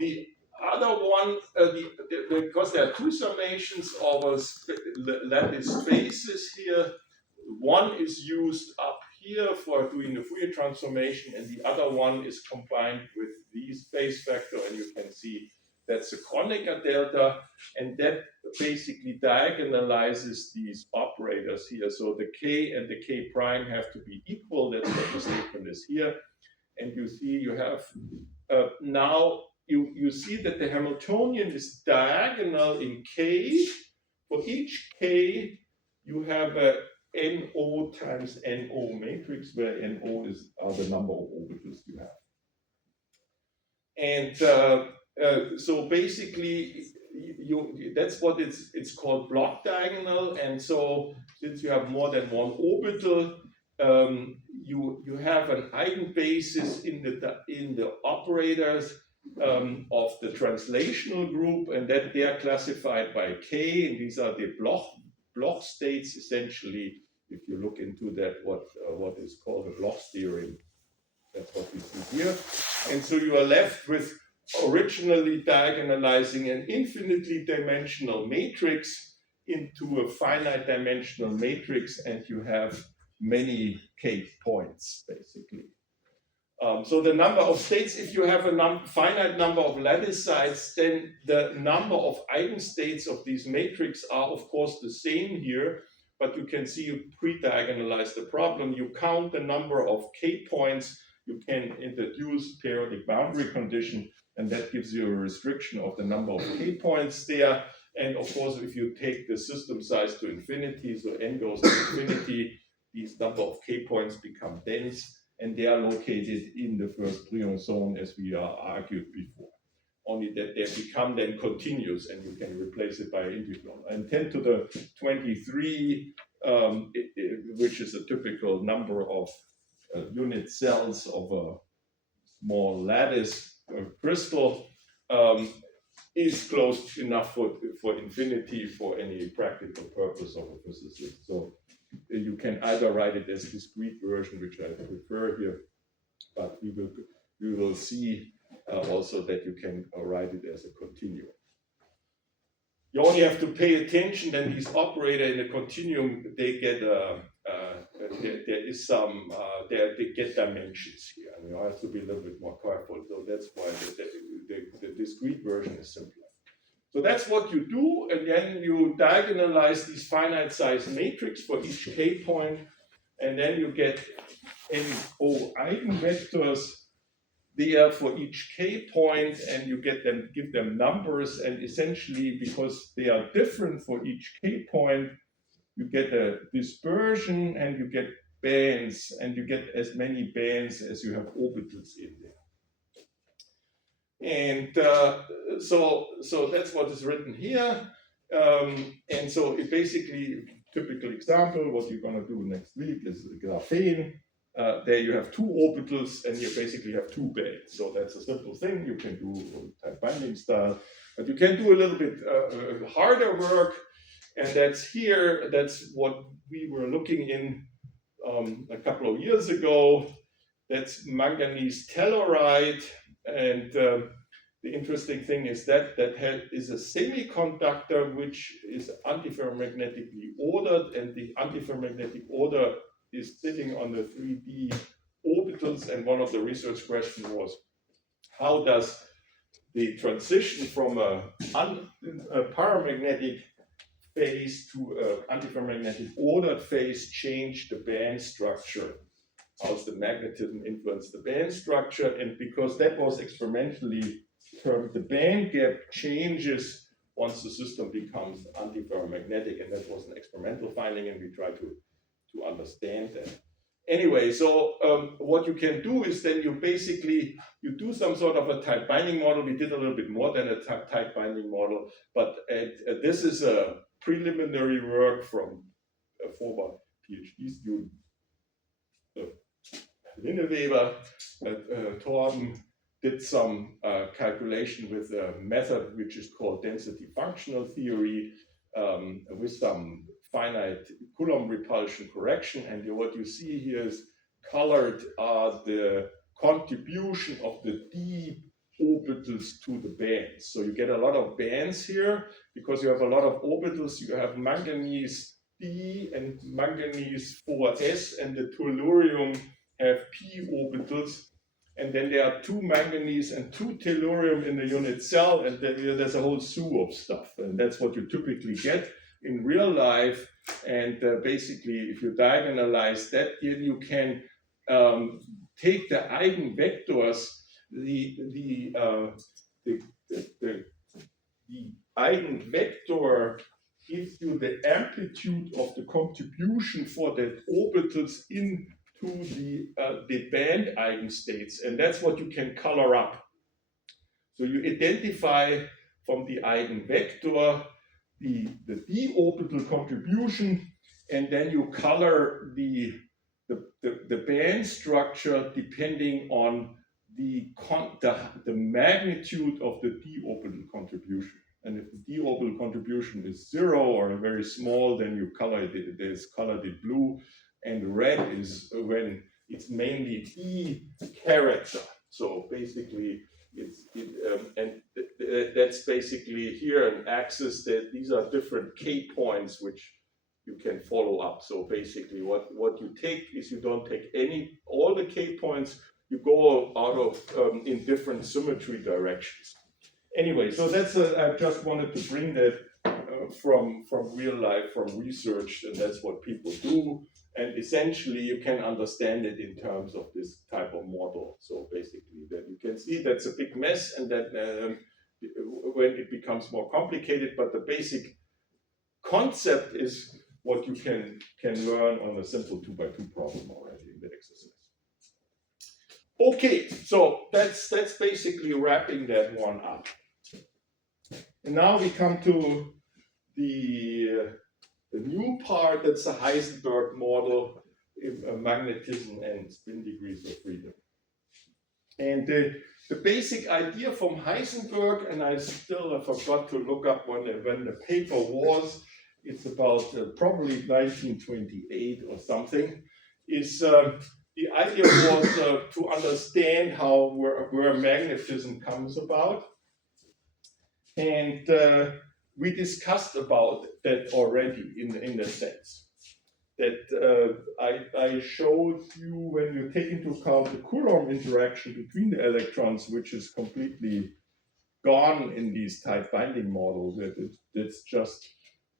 the other one, because there are two summations of lattice spaces here. One is used up here for doing the Fourier transformation, and the other one is combined with the space vector, and you can see that's a Kronecker delta, and that basically diagonalizes these operators here. So the k and the k prime have to be equal. That's what the statement is here. And you see you have now you see that the Hamiltonian is diagonal in k. For each k, you have a NO times NO matrix, where NO are the number of orbitals you have. And so basically, that's what it's called block diagonal. And so since you have more than one orbital, you have an eigenbasis in the operators of the translational group, and that they are classified by k, and these are the Bloch states, essentially. If you look into that, what is called the Bloch theorem, that's what we see here. And so you are left with originally diagonalizing an infinitely dimensional matrix into a finite dimensional matrix, and you have many k points, basically. So the number of states, if you have a finite number of lattice sites, then the number of eigenstates of these matrices are, of course, the same here, but you can see you pre-diagonalize the problem. You count the number of k points, you can introduce periodic boundary condition, and that gives you a restriction of the number of k points there. And of course, if you take the system size to infinity, so n goes to infinity, these number of k points become dense, and they are located in the first Brion zone, as we argued before. Only that they become then continuous, and you can replace it by integral. And 10 to the 23, which is a typical number of unit cells of a small lattice crystal, is close enough for infinity for any practical purpose of a physicist. So you can either write it as discrete version, which I prefer here, but we will see also that you can write it as a continuum. You only have to pay attention that these operators in a continuum, they get they get dimensions here, and you have to be a little bit more careful. So that's why the discrete version is simpler. So that's what you do, and then you diagonalize these finite size matrix for each k point, and then you get NO eigenvectors there for each k point, and you give them numbers, and essentially because they are different for each k point, you get a dispersion and you get bands, and you get as many bands as you have orbitals in there. And so that's what is written here. And so it basically, typical example, what you're going to do next week is graphene. There you have two orbitals, and you basically have two bands. So that's a simple thing. You can do type binding style, but you can do a little bit harder work. And that's here. That's what we were looking in a couple of years ago. That's manganese telluride. And the interesting thing is that is a semiconductor which is antiferromagnetically ordered, and the antiferromagnetic order is sitting on the 3D orbitals. And one of the research questions was, how does the transition from a paramagnetic phase to antiferromagnetic ordered phase change the band structure? How's the magnetism influence the band structure? And because that was experimentally termed, the band gap changes once the system becomes antiferromagnetic, and that was an experimental finding, and we try to understand that. Anyway, so what you can do is then you do some sort of a tight binding model. We did a little bit more than a tight binding model, but this is a preliminary work from a former PhD student, Linneweber. Torben did some calculation with a method which is called density functional theory, with some finite Coulomb repulsion correction. And what you see here is colored are the contribution of the deep orbitals to the bands. So you get a lot of bands here because you have a lot of orbitals. You have manganese D and manganese 4s, and the tellurium have p orbitals. And then there are 2 manganese and 2 tellurium in the unit cell, and then there's a whole slew of stuff. And that's what you typically get in real life. And basically, if you diagonalize that, then you can take the eigenvectors. The eigenvector gives you the amplitude of the contribution for the orbitals into the band eigenstates, and that's what you can color up. So you identify from the eigenvector the d orbital contribution, and then you color the band structure depending on the magnitude of the d orbital contribution. And if the d orbital contribution is 0 or very small, then you color it blue, and red is when it's mainly e character. So basically, that's basically here an axis that these are different k points which you can follow up. So basically, what you take is you don't take all the k points. You go out of in different symmetry directions. Anyway, so that's I just wanted to bring that from real life, from research, and that's what people do. And essentially, you can understand it in terms of this type of model. So basically, that you can see that's a big mess, and that when it becomes more complicated, but the basic concept is what you can learn on a simple 2x2 problem already in the exercise. Okay, so that's basically wrapping that one up. And now we come to the new part. That's the Heisenberg model, magnetism and spin degrees of freedom. And the basic idea from Heisenberg, and I still forgot to look up when the paper was, it's about probably 1928 or something, is the idea was to understand where magnetism comes about. And we discussed about that already in the sense that I showed you when you take into account the Coulomb interaction between the electrons, which is completely gone in these tight binding models, that's just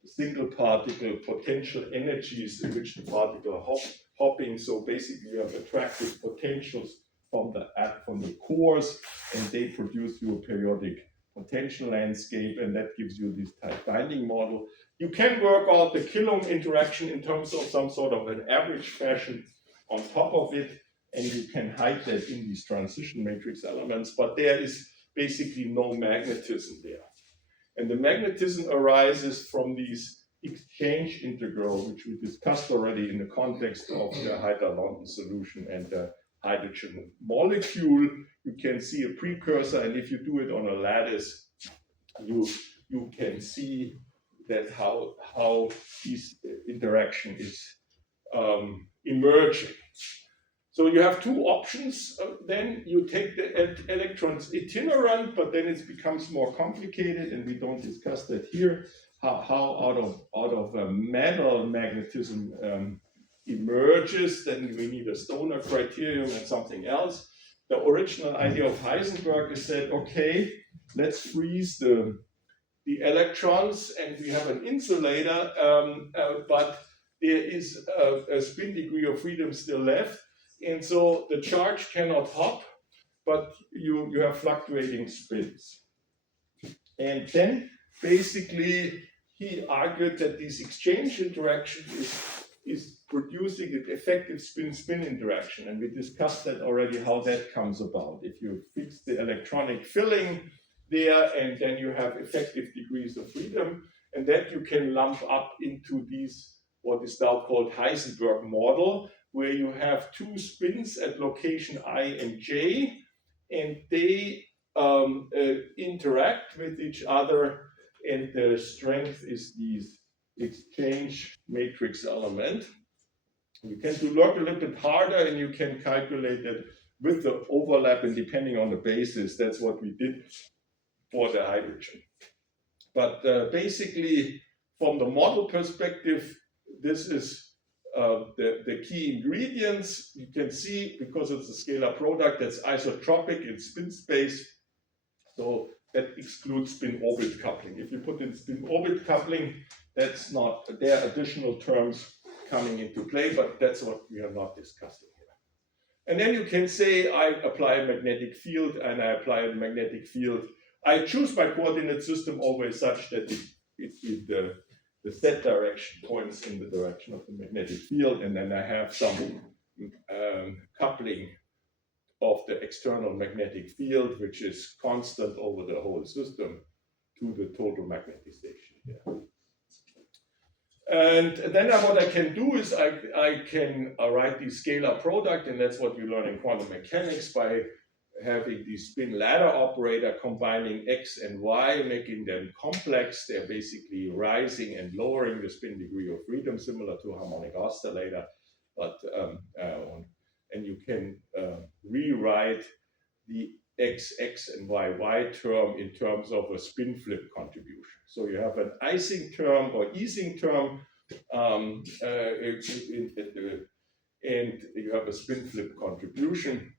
single particle potential energies in which the particle are hopping. So basically, you have attractive potentials from the cores, and they produce you a periodic potential landscape, and that gives you this tight binding model. You can work out the Coulomb interaction in terms of some sort of an average fashion on top of it, and you can hide that in these transition matrix elements, but there is basically no magnetism there. And the magnetism arises from these exchange integral, which we discussed already in the context of the Haider-London solution and the hydrogen molecule. You can see a precursor, and if you do it on a lattice, you can see that how this interaction is emerging. So you have two options. Then you take the electrons itinerant, but then it becomes more complicated, and we don't discuss that here. How out of a metal magnetism emerges, then we need a Stoner criterion and something else. The original idea of Heisenberg is that, okay, let's freeze the electrons, and we have an insulator, but there is a spin degree of freedom still left, and so the charge cannot hop, but you have fluctuating spins. And then basically he argued that this exchange interaction is producing an effective spin-spin interaction, and we discussed that already, how that comes about. If you fix the electronic filling there, and then you have effective degrees of freedom, and that you can lump up into these, what is now called Heisenberg model, where you have two spins at location I and j, and they interact with each other, and the strength is these exchange matrix element. You can do work a little bit harder, and you can calculate that with the overlap, and depending on the basis, that's what we did for the hydrogen. But basically, from the model perspective, this is the key ingredients. You can see, because it's a scalar product, that's isotropic in spin space. So that excludes spin-orbit coupling. If you put in spin-orbit coupling, that's not, there are additional terms coming into play, but that's what we are not discussing here. And then you can say, I apply a magnetic field, and I apply a magnetic field. I choose my coordinate system always such that the z direction points in the direction of the magnetic field, and then I have some coupling of the external magnetic field, which is constant over the whole system, to the total magnetization here. And then what I can do is I can write the scalar product, and that's what you learn in quantum mechanics by having the spin ladder operator combining x and y, making them complex. They're basically rising and lowering the spin degree of freedom, similar to a harmonic oscillator. But and you can rewrite the x and y term in terms of a spin flip contribution. So you have an Ising term or Ising term, and you have a spin flip contribution,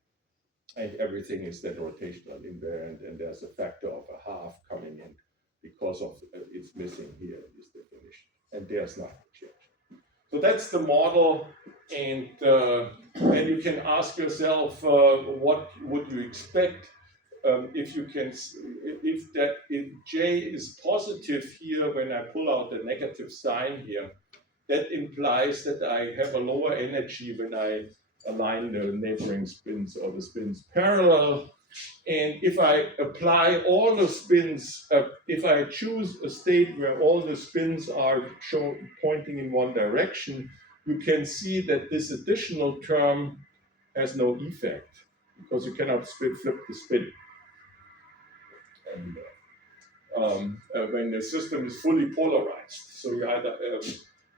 and everything is then rotational invariant, and there's a factor of a half coming in because of it's missing here in this definition, and there's nothing changed. So that's the model, and you can ask yourself, what would you expect if J is positive here when I pull out the negative sign here? That implies that I have a lower energy when I align the neighboring spins or the spins parallel. And if I apply all the spins, if I choose a state where all the spins are pointing in one direction, you can see that this additional term has no effect because you cannot flip the spin. And when the system is fully polarized, so you either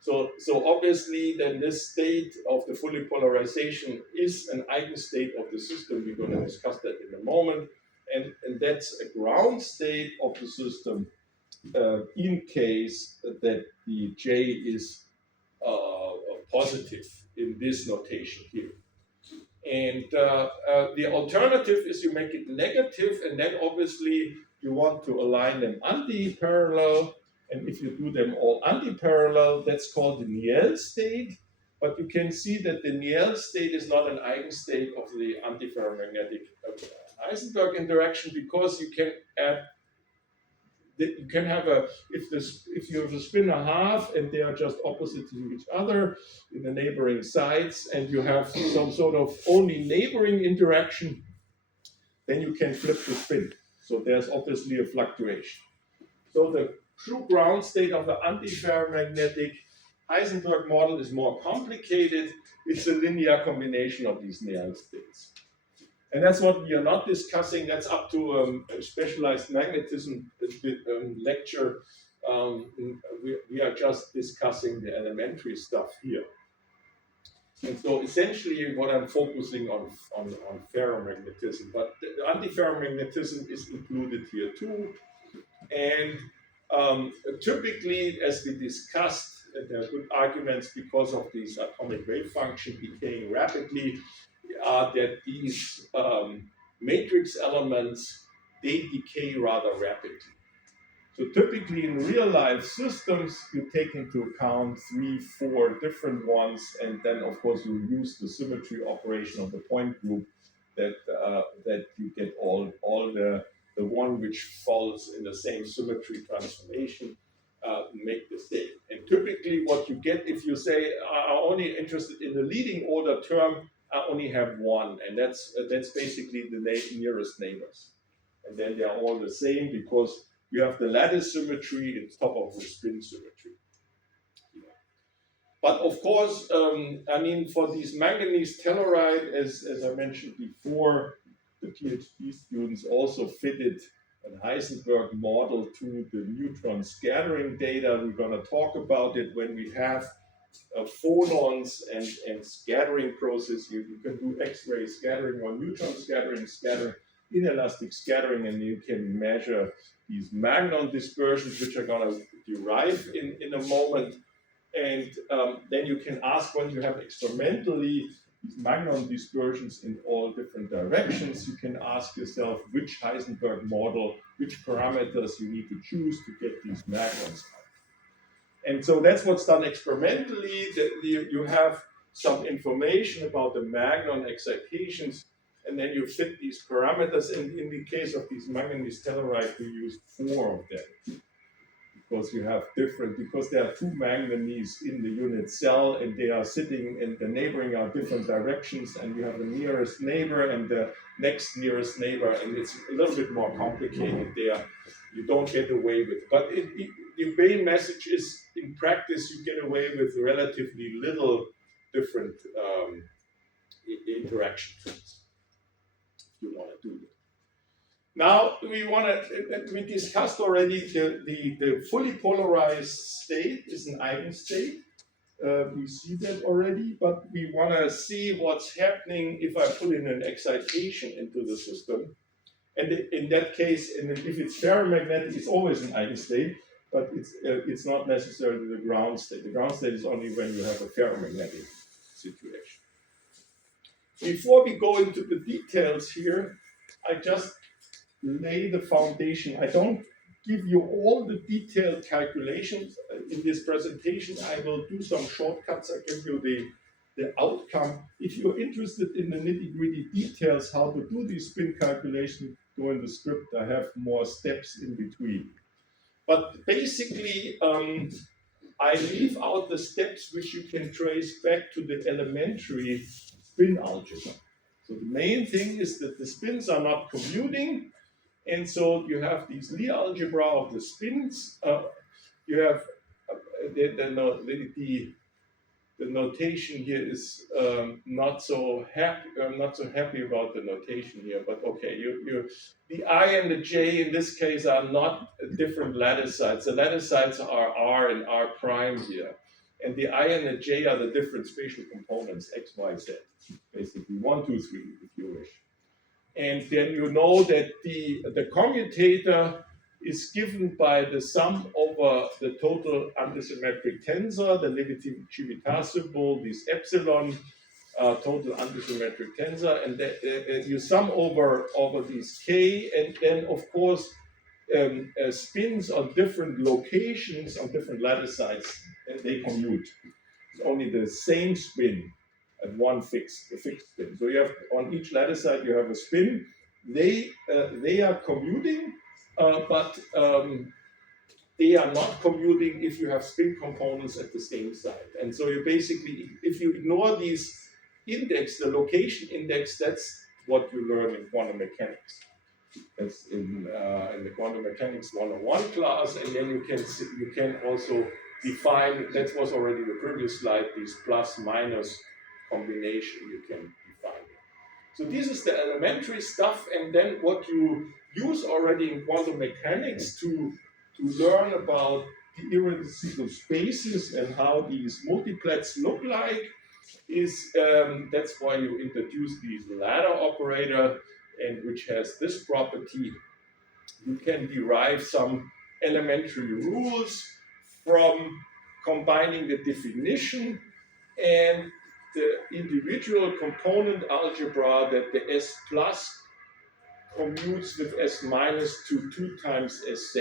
so obviously, then this state of the fully polarization is an eigenstate of the system. We're going to discuss that in a moment. And that's a ground state of the system in case that the J is positive in this notation here. And the alternative is you make it negative, and then obviously you want to align them anti-parallel. And if you do them all anti-parallel, that's called the Niel state. But you can see that the Niel state is not an eigenstate of the antiferromagnetic Heisenberg interaction, because you can add, you can have if you have a spin a half and they are just opposite to each other in the neighboring sides, and you have some sort of only neighboring interaction, then you can flip the spin. So there's obviously a fluctuation. So the true ground state of the antiferromagnetic Heisenberg model is more complicated. It's a linear combination of these Niel states. And that's what we are not discussing. That's up to a specialized magnetism lecture. We are just discussing the elementary stuff here. And so essentially what I'm focusing on ferromagnetism, but the antiferromagnetism is included here too. And typically, as we discussed, there are good arguments because of these atomic wave function decaying rapidly, that these matrix elements, they decay rather rapidly. So typically in real life systems, you take into account 3, 4 different ones, and then of course you use the symmetry operation of the point group that you get all the one which falls in the same symmetry transformation, make the state. And typically what you get, if you say, I'm only interested in the leading order term, I only have one, and that's basically the nearest neighbors. And then they're all the same because you have the lattice symmetry on top of the spin symmetry. But of course, I mean, for these manganese telluride, as I mentioned before, the PhD students also fitted a Heisenberg model to the neutron scattering data. We're going to talk about it when we have phonons and scattering process. You can do X-ray scattering or neutron scattering, inelastic scattering, and you can measure these magnon dispersions, which are going to derive in a moment. And then you can ask, when you have experimentally these magnon dispersions in all different directions, you can ask yourself which Heisenberg model, which parameters you need to choose to get these magnons out. And so that's what's done experimentally. You have some information about the magnon excitations, and then you fit these parameters. And in the case of these manganese telluride, we use 4 of them. Because you have because there are 2 manganese in the unit cell, and they are sitting in the neighboring are different directions, and you have the nearest neighbor and the next nearest neighbor, and it's a little bit more complicated there. You don't get away with it. But the main message is, in practice, you get away with relatively little different interactions if you want to do that. Now we discussed already the fully polarized state is an eigenstate. We see that already, but we want to see what's happening if I put in an excitation into the system. And in that case, if it's ferromagnetic, it's always an eigenstate, but it's not necessarily the ground state. The ground state is only when you have a ferromagnetic situation. Before we go into the details here, I just lay the foundation. I don't give you all the detailed calculations in this presentation. I will do some shortcuts. I give you the outcome. If you're interested in the nitty-gritty details, how to do these spin calculations, go in the script. I have more steps in between. But basically, I leave out the steps which you can trace back to the elementary spin algebra. So the main thing is that the spins are not commuting. And so you have these Lie algebra of the spins. You have the notation here is not so happy. I'm not so happy about the notation here, but okay. The I and the J in this case are not different lattice sites. The lattice sites are R and R prime here, and the I and the J are the different spatial components X, Y, Z. Basically 1, 2, 3, if you wish. And then you know that the commutator is given by the sum over the total antisymmetric tensor, the negative Civitas symbol, this epsilon total antisymmetric tensor, and you sum over these k, and then of course spins on different locations, on different lattice sites, and they commute. It's only the same spin at one fixed spin. So you have on each lattice site you have a spin. They are commuting, but they are not commuting if you have spin components at the same site. And so you basically, if you ignore these index, the location index, that's what you learn in quantum mechanics. That's in the quantum mechanics 101 class, and then you can also define. That was already the previous slide. These plus minus combination you can define. So this is the elementary stuff, and then what you use already in quantum mechanics to learn about the irreducible spaces and how these multiplets look like is that's why you introduce this ladder operator, and which has this property. You can derive some elementary rules from combining the definition and the individual component algebra that the S plus commutes with S minus to 2 times SZ.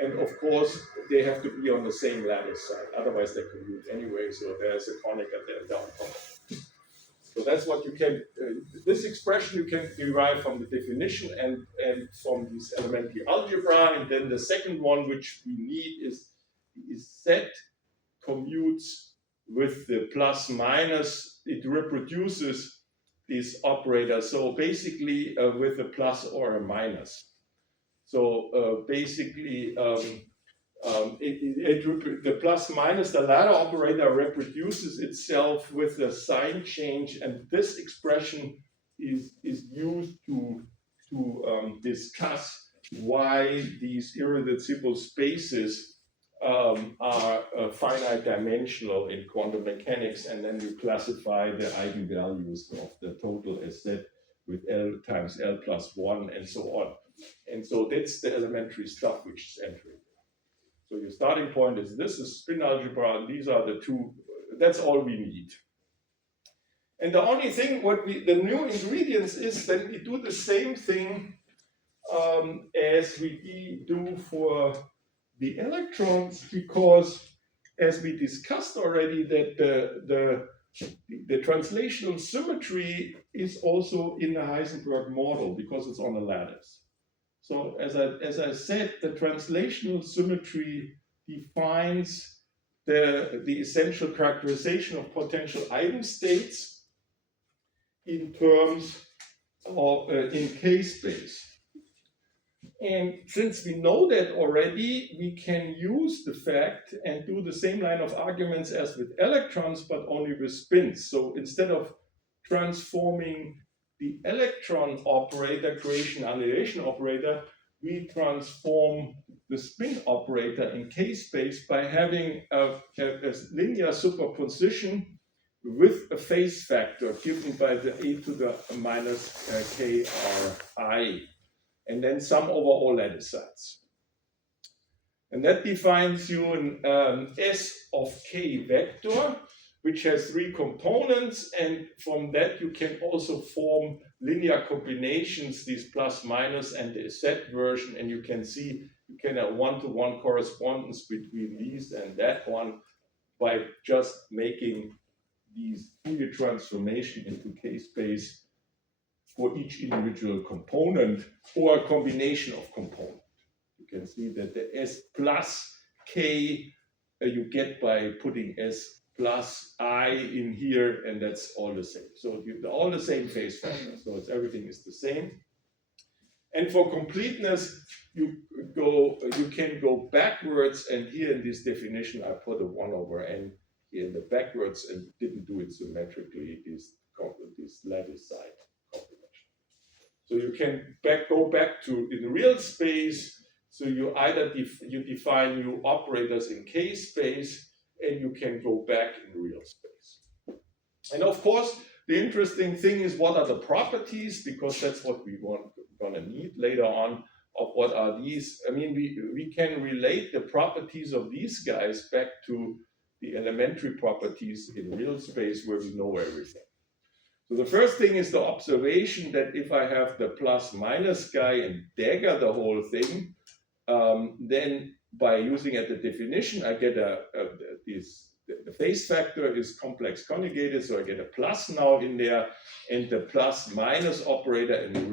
And of course, they have to be on the same lattice side, otherwise they commute anyway, so there's a conic at the down top. So that's what you can, this expression you can derive from the definition and from this elementary algebra. And then the second one which we need is Z commutes with the plus minus. It reproduces this operator, so basically with a plus or a minus. So basically the plus minus, the ladder operator reproduces itself with a sign change, and this expression is used to discuss why these irreducible spaces are finite dimensional in quantum mechanics, and then you classify the eigenvalues of the total as Z with L times L plus 1 and so on. And so that's the elementary stuff which is entering. So your starting point is this is spin algebra, and these are the two, that's all we need. And the only thing, the new ingredients is that we do the same thing as we do for the electrons, because as we discussed already, that the translational symmetry is also in the Heisenberg model because it's on a lattice. So as I said, the translational symmetry defines the essential characterization of potential eigenstates in terms of in K-space. And since we know that already, we can use the fact and do the same line of arguments as with electrons, but only with spins. So instead of transforming the electron operator, creation annihilation operator, we transform the spin operator in K-space by having a linear superposition with a phase factor given by the a to the minus k ri, and then sum over all lattice sides. And that defines you an S of k vector, which has three components, and from that you can also form linear combinations, these plus minus and the Z version, and you can see you can have one-to-one correspondence between these and that one by just making these Fourier transformation into K-space for each individual component or a combination of components. You can see that the S plus K you get by putting S plus I in here, and that's all the same. So they're all the same phase factor, so everything is the same. And for completeness, you can go backwards, and here in this definition I put a 1 over n in the backwards and didn't do it symmetrically, this lattice side combination. So you can go back to in real space. So you either define new operators in K space, and you can go back in real space. And of course, the interesting thing is what are the properties, because that's what we're gonna need later on. Of what are these? I mean, we can relate the properties of these guys back to the elementary properties in real space where we know everything. So the first thing is the observation that if I have the plus minus guy and dagger the whole thing, then by using at the definition, I get the phase factor is complex conjugated, so I get a plus now in there, and the plus minus operator in the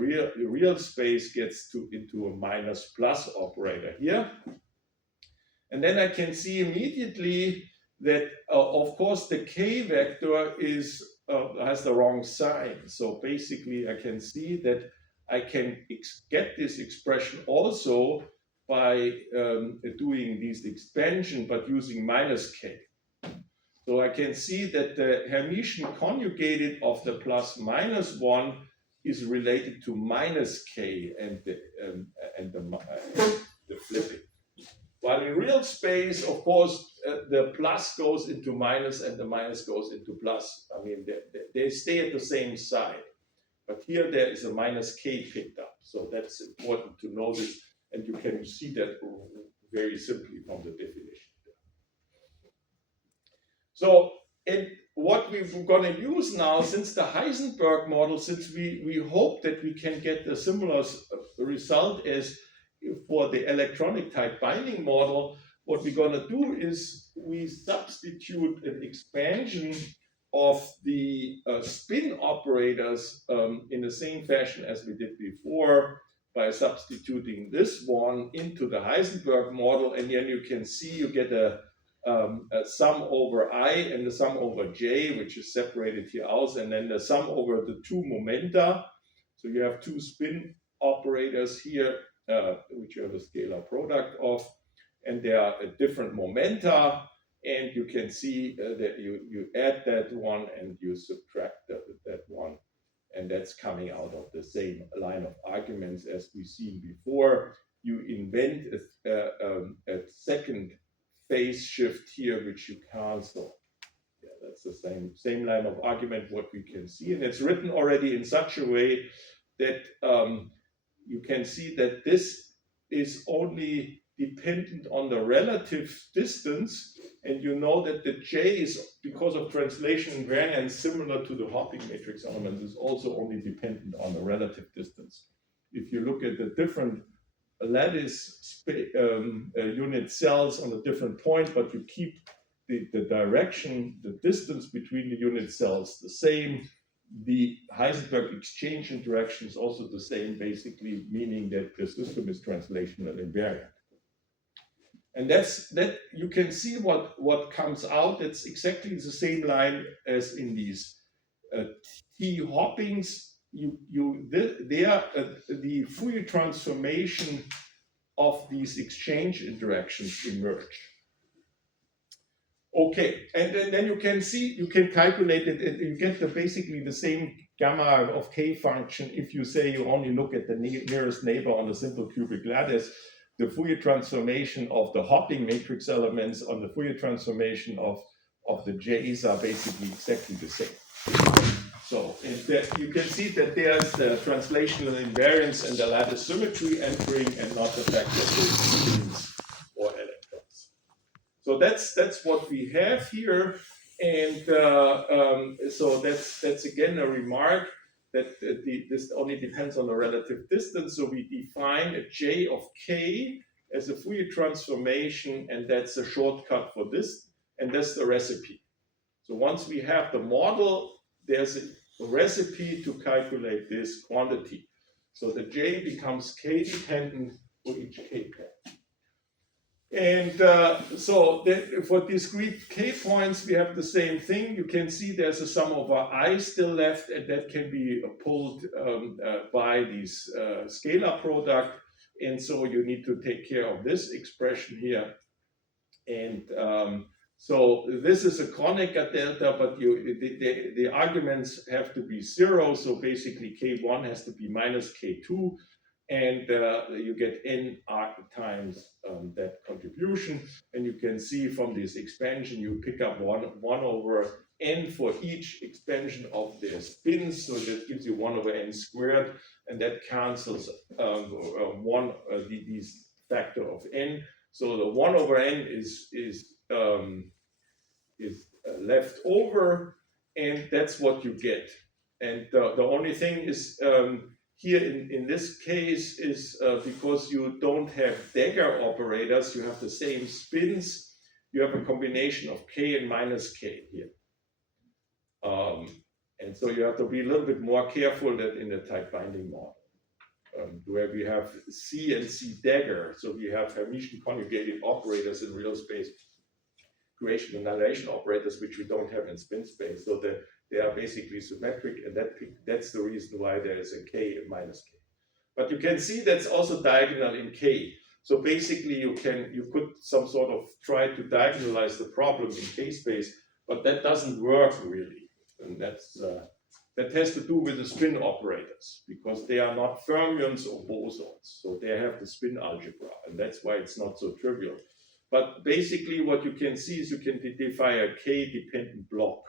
real space gets into a minus plus operator here. And then I can see immediately that, of course, the k vector has the wrong sign. So basically, I can see that I can get this expression also by doing this expansion, but using minus k. So I can see that the Hermitian conjugated of the plus minus 1 is related to minus k and the flipping. While in real space, of course, the plus goes into minus and the minus goes into plus. I mean, they stay at the same side. But here there is a minus k picked up. So that's important to know this, and you can see that very simply from the definition. So what we're going to use now, since the Heisenberg model, since we hope that we can get a similar result as for the electronic type binding model, what we're going to do is we substitute an expansion of the spin operators in the same fashion as we did before by substituting this one into the Heisenberg model, and then you can see you get a sum over I and the sum over J, which is separated here out, and then the sum over the two momenta. So you have two spin operators here, which you have a scalar product of, and they are different momenta, and you can see that you add that one and you subtract that one, and that's coming out of the same line of arguments as we've seen before. You invent a second phase shift here, which you cancel. Yeah, that's the same line of argument what we can see, and it's written already in such a way that you can see that this is only dependent on the relative distance, and you know that the J is, because of translation invariance, similar to the hopping matrix elements, is also only dependent on the relative distance. If you look at the different lattice unit cells on a different point, but you keep the direction, the distance between the unit cells the same, the Heisenberg exchange interaction is also the same, basically meaning that the system is translational invariant. And that you can see what comes out. It's exactly the same line as in these T hoppings. The Fourier transformation of these exchange interactions emerge. Okay, and then you can see, you can calculate it, and you get basically the same gamma of k function if you say you only look at the nearest neighbor on the simple cubic lattice. The Fourier transformation of the hopping matrix elements on the Fourier transformation of the J's are basically exactly the same. So you can see that there's the translational invariance and the lattice symmetry entering, and not the fact that there's spins or electrons. So that's what we have here, and so that's again a remark that this only depends on the relative distance. So we define a J of k as a Fourier transformation, and that's a shortcut for this, and that's the recipe. So once we have the model, there's a recipe to calculate this quantity. So the J becomes k dependent for each k pair. And so for discrete k points, we have the same thing. You can see there's a sum over I still left, and that can be pulled by this scalar product. And so you need to take care of this expression here. And so this is a Kronecker delta, but the arguments have to be 0. So basically k1 has to be minus k2. And you get n times that contribution. And you can see from this expansion, you pick up 1 over n for each expansion of the spins. So that gives you 1 over n squared. And that cancels this factor of n. So the 1 over n is left over. And that's what you get. And the only thing is, here in this case is because you don't have dagger operators, you have the same spins, you have a combination of k and minus k here. And so you have to be a little bit more careful than in the tight binding model, where we have C and C dagger. So we have Hermitian conjugated operators in real space, creation and annihilation operators, which we don't have in spin space. So they are basically symmetric, and that's the reason why there is a k and minus k. But you can see that's also diagonal in k. So basically you could some sort of try to diagonalize the problem in k space, but that doesn't work really. And that has to do with the spin operators, because they are not fermions or bosons. So they have the spin algebra, and that's why it's not so trivial. But basically what you can see is you can define a k-dependent block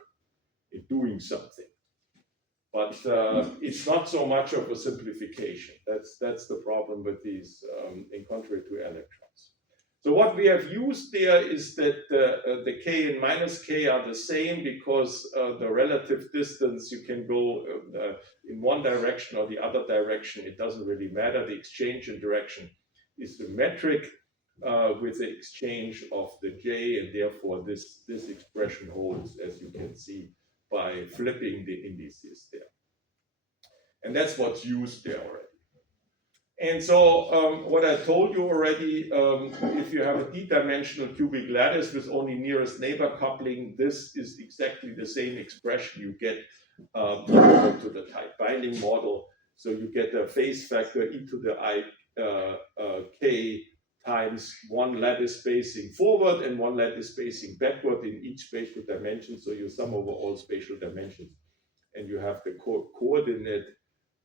in doing something, but it's not so much of a simplification. That's the problem with these, in contrary to electrons. So what we have used there is that the k and minus k are the same, because the relative distance, you can go in one direction or the other direction. It doesn't really matter. The exchange in direction is symmetric with the exchange of the j, and therefore this expression holds, as you can see, by flipping the indices there. And that's what's used there already. And so what I told you already, if you have a d-dimensional cubic lattice with only nearest neighbor coupling, this is exactly the same expression you get to the tight binding model. So you get a phase factor e to the I k times one lattice spacing forward and one lattice spacing backward in each spatial dimension. So you sum over all spatial dimensions, and you have the coordinate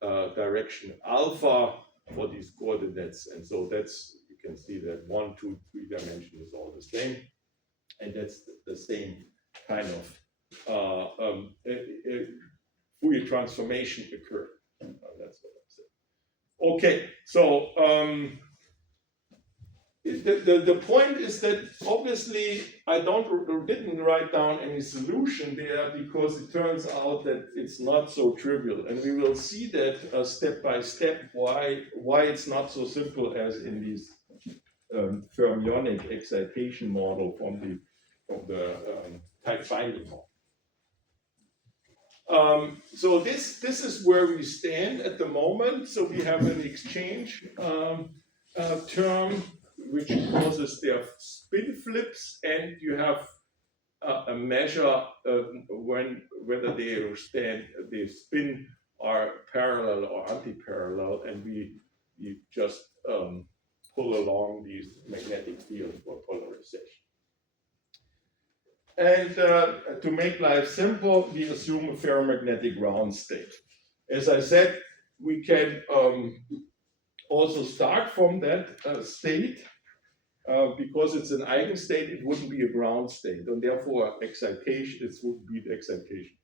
direction alpha for these coordinates. And so that's, you can see that 1, 2, 3 dimension is all the same. And that's the same kind of Fourier transformation occur. That's what I'm saying. Okay, so the point is that obviously I didn't write down any solution there because it turns out that it's not so trivial, and we will see that step by step why it's not so simple as in this fermionic excitation model from the type finding model. So this is where we stand at the moment. So we have an exchange term which causes their spin flips, and you have a measure whether they spin are parallel or anti-parallel, and we just pull along these magnetic fields for polarization. And to make life simple, we assume a ferromagnetic ground state. As I said, we can also start from that state. Because it's an eigenstate, it wouldn't be a ground state, and therefore excitation, it wouldn't be the excitation.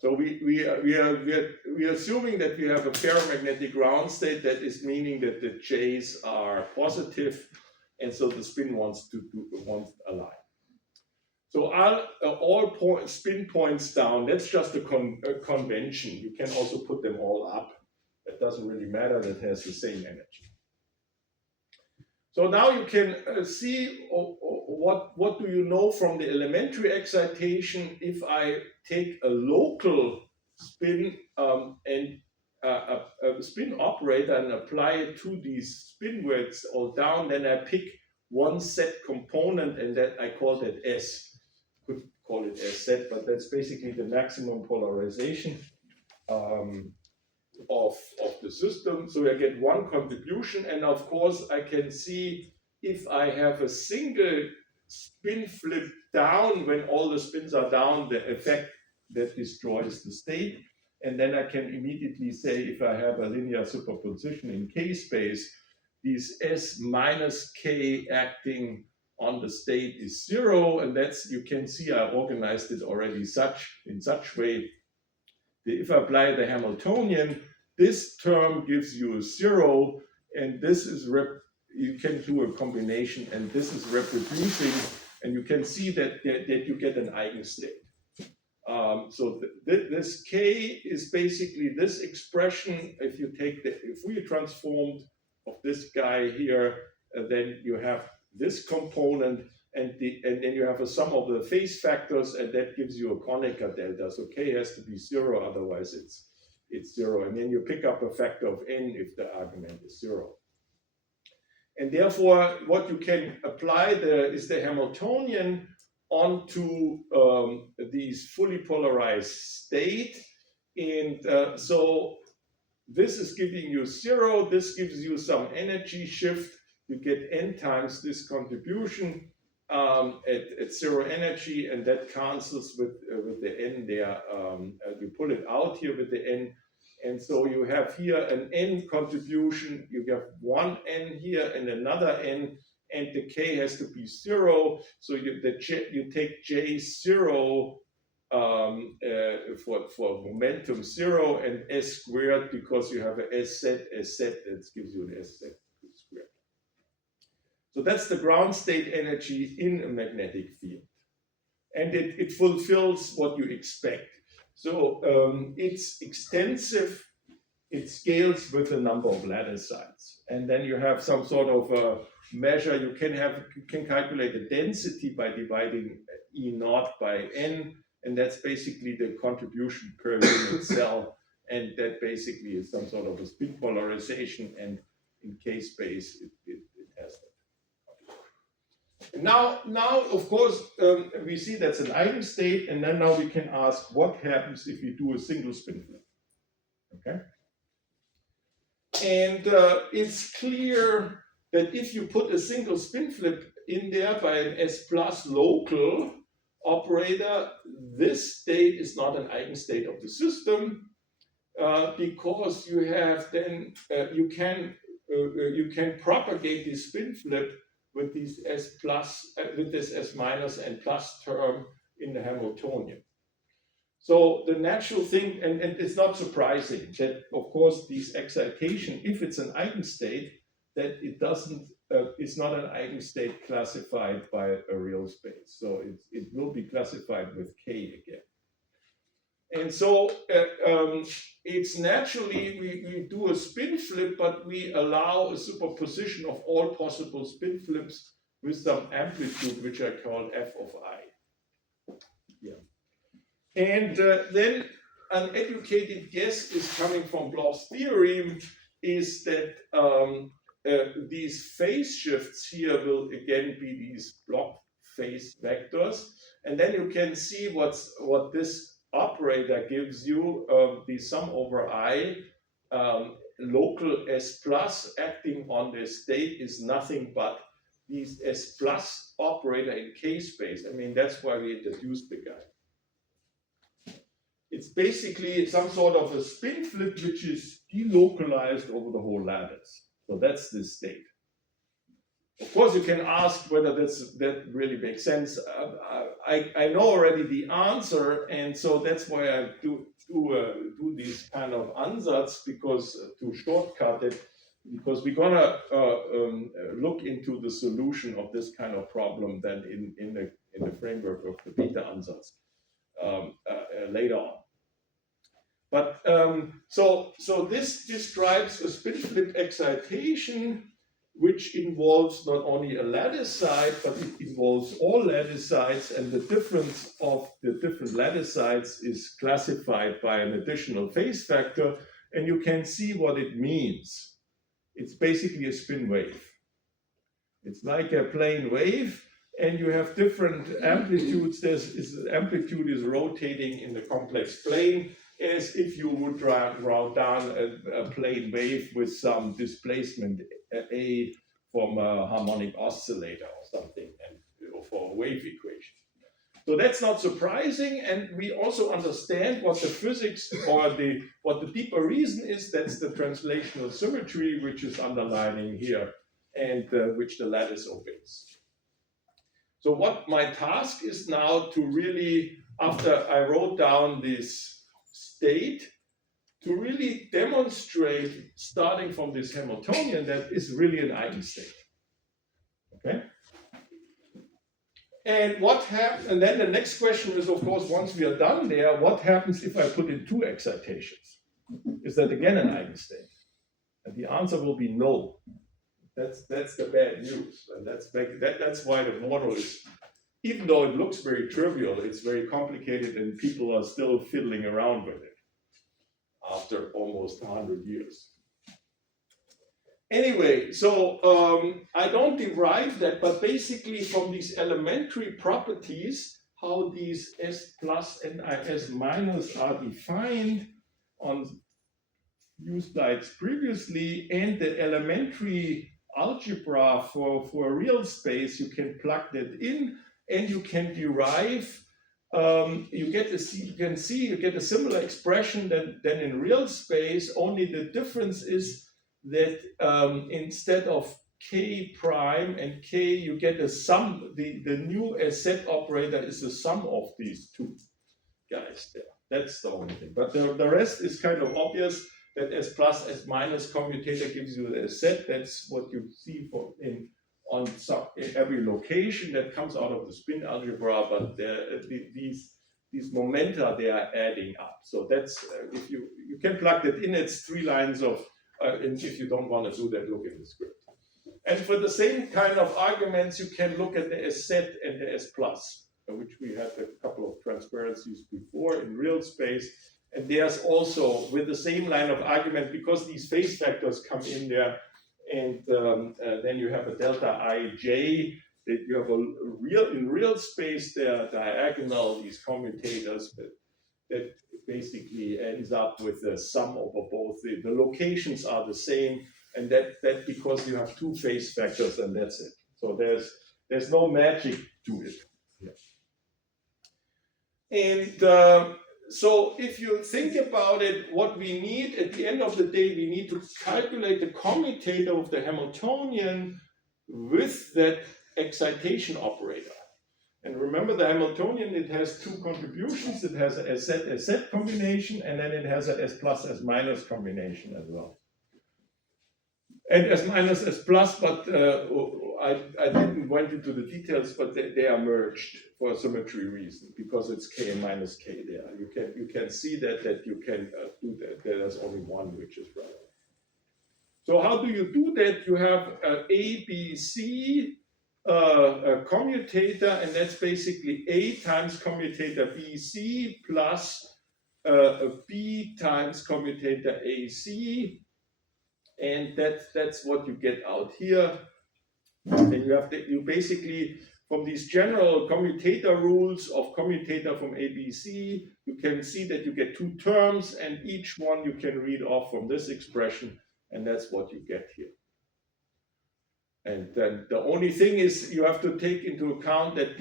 So we are assuming that we have a ferromagnetic ground state. That is meaning that the J's are positive, and so the spin wants align. So all spin points down. That's just a convention. You can also put them all up. It doesn't really matter. That has the same energy. So now you can see what do you know from the elementary excitation if I take a local spin and a spin operator and apply it to these spin where it's all down, then I pick one set component, and that I call that S. Could call it S set, but that's basically the maximum polarization of the system. So I get one contribution, and of course I can see if I have a single spin flip down when all the spins are down, the effect that destroys the state. And then I can immediately say if I have a linear superposition in K space, these S minus K acting on the state is 0, and that's, you can see I organized it already in such way that if I apply the Hamiltonian, this term gives you a 0, and this is you can do a combination, and this is reproducing, and you can see that you get an eigenstate. So this K is basically this expression. If you take the Fourier transformed of this guy here, then you have this component, and then you have a sum of the phase factors, and that gives you a Kronecker delta. So K has to be 0, otherwise it's 0. And then you pick up a factor of n if the argument is 0. And therefore, what you can apply there is the Hamiltonian onto these fully polarized state. And so this is giving you 0. This gives you some energy shift. You get n times this contribution at 0 energy, and that cancels with the n there. You pull it out here with the n. And so you have here an n contribution, you have one n here and another n, and the k has to be 0. So you take j 0 for momentum 0, and s squared, because you have a s set, that gives you an s set squared. So that's the ground state energy in a magnetic field. And it fulfills what you expect. So it's extensive, it scales with the number of lattice sites. And then you have some sort of a measure. You can calculate the density by dividing E0 by n, and that's basically the contribution per unit cell. And that basically is some sort of a spin polarization, and in K space it has that. Now, of course, we see that's an eigenstate, and then now we can ask what happens if you do a single spin flip. Okay? And it's clear that if you put a single spin flip in there by an S plus local operator, this state is not an eigenstate of the system, because you have then you can propagate this spin flip with these S plus, with this S minus and plus term in the Hamiltonian. So the natural thing, and it's not surprising that, of course, these excitation, if it's an eigenstate, that it doesn't, it's not an eigenstate classified by a real space. So it will be classified with K again. And so it's naturally, we do a spin flip, but we allow a superposition of all possible spin flips with some amplitude, which I call f of I. Yeah. And then an educated guess is coming from Bloch's theorem, is that these phase shifts here will again be these Bloch phase vectors. And then you can see what this operator gives you, the sum over I, local S plus acting on the state is nothing but these S plus operator in K space. I mean, that's why we introduced the guy. It's basically some sort of a spin flip which is delocalized over the whole lattice. So that's the state. Of course, you can ask whether that really makes sense. I know already the answer, and so that's why I do these kind of ansatz, because to shortcut it, because we're gonna look into the solution of this kind of problem then in the framework of the beta ansatz later on. But so this describes a spin flip excitation, which involves not only a lattice side, but it involves all lattice sides, and the difference of the different lattice sides is classified by an additional phase factor, and you can see what it means. It's basically a spin wave. It's like a plane wave, and you have different amplitudes. Amplitude is rotating in the complex plane, as if you would draw down a plane wave with some displacement A from a harmonic oscillator or something, and for a wave equation. So that's not surprising, and we also understand what the physics or what the deeper reason is. That's the translational symmetry, which is underlining here, and which the lattice obeys. So what my task is now to really, after I wrote down this state, to really demonstrate, starting from this Hamiltonian, that is really an eigenstate. Okay? And what happens, and then the next question is, of course, once we are done there, what happens if I put in two excitations? Is that again an eigenstate? And the answer will be no. That's the bad news. And that's why the model is, even though it looks very trivial, it's very complicated, and people are still fiddling around with it after almost 100 years. Anyway, so I don't derive that, but basically from these elementary properties, how these S plus and S minus are defined on few slides previously, and the elementary algebra for a real space, you can plug that in, and you can derive. You get a similar expression than in real space. Only the difference is that instead of K prime and K, you get a sum. The new SZ operator is the sum of these two guys there. That's the only thing. But the rest is kind of obvious. That S plus S minus commutator gives you the SZ. That's what you see in every location that comes out of the spin algebra. But these momenta, they are adding up. So that's if you can plug that in. It's 3 lines of. And if you don't want to do that, look in the script. And for the same kind of arguments, you can look at the SZ and the S plus, which we had a couple of transparencies before in real space. And there's also, with the same line of argument, because these phase factors come in there, and then you have a delta ij, that you have in real space, they're diagonal, these commutators, that basically ends up with the sum over both. The locations are the same, and that because you have 2 phase factors, and that's it. So there's no magic to it. Yeah. And so if you think about it, what we need at the end of the day, we need to calculate the commutator of the Hamiltonian with that excitation operator. And remember the Hamiltonian, it has two contributions. It has a SZ combination, and then it has a S plus S minus combination as well. And S minus S plus, but I didn't went into the details, but they are merged for a symmetry reason because it's K and minus K there. You can see that you can do that. There's only one which is right. So how do you do that? You have A, B, C a commutator, and that's basically A times commutator BC plus B times commutator AC, and that's what you get out here. And you basically, from these general commutator rules of commutator from ABC, you can see that you get two terms, and each one you can read off from this expression, and that's what you get here. And then the only thing is you have to take into account that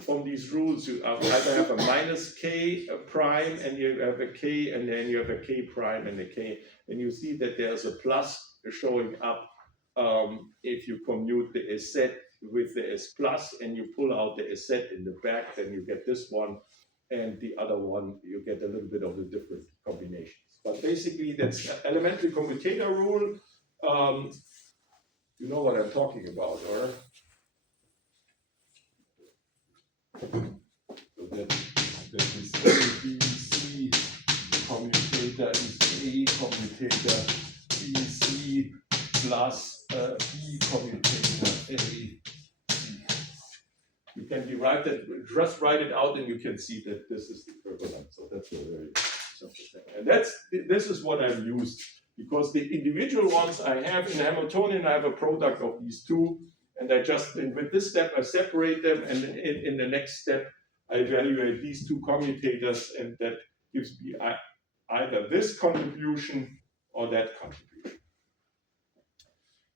from these rules you either have a minus K prime, and you have a K, and then you have a K prime and a K, and you see that there's a plus showing up if you commute the SZ with the S plus and you pull out the SZ in the back, then you get this one, and the other one you get a little bit of the different combinations. But basically that's elementary commutator rule. You know what I'm talking about, or? So that is A, B, C commutator is A commutator B, C plus B commutator A, C. You can derive that, just write it out, and you can see that this is the equivalent. So that's a very simple thing. And this is what I've used. Because the individual ones I have in Hamiltonian, I have a product of these two, and I just, with this step, I separate them, and in the next step, I evaluate these two commutators, and that gives me either this contribution or that contribution.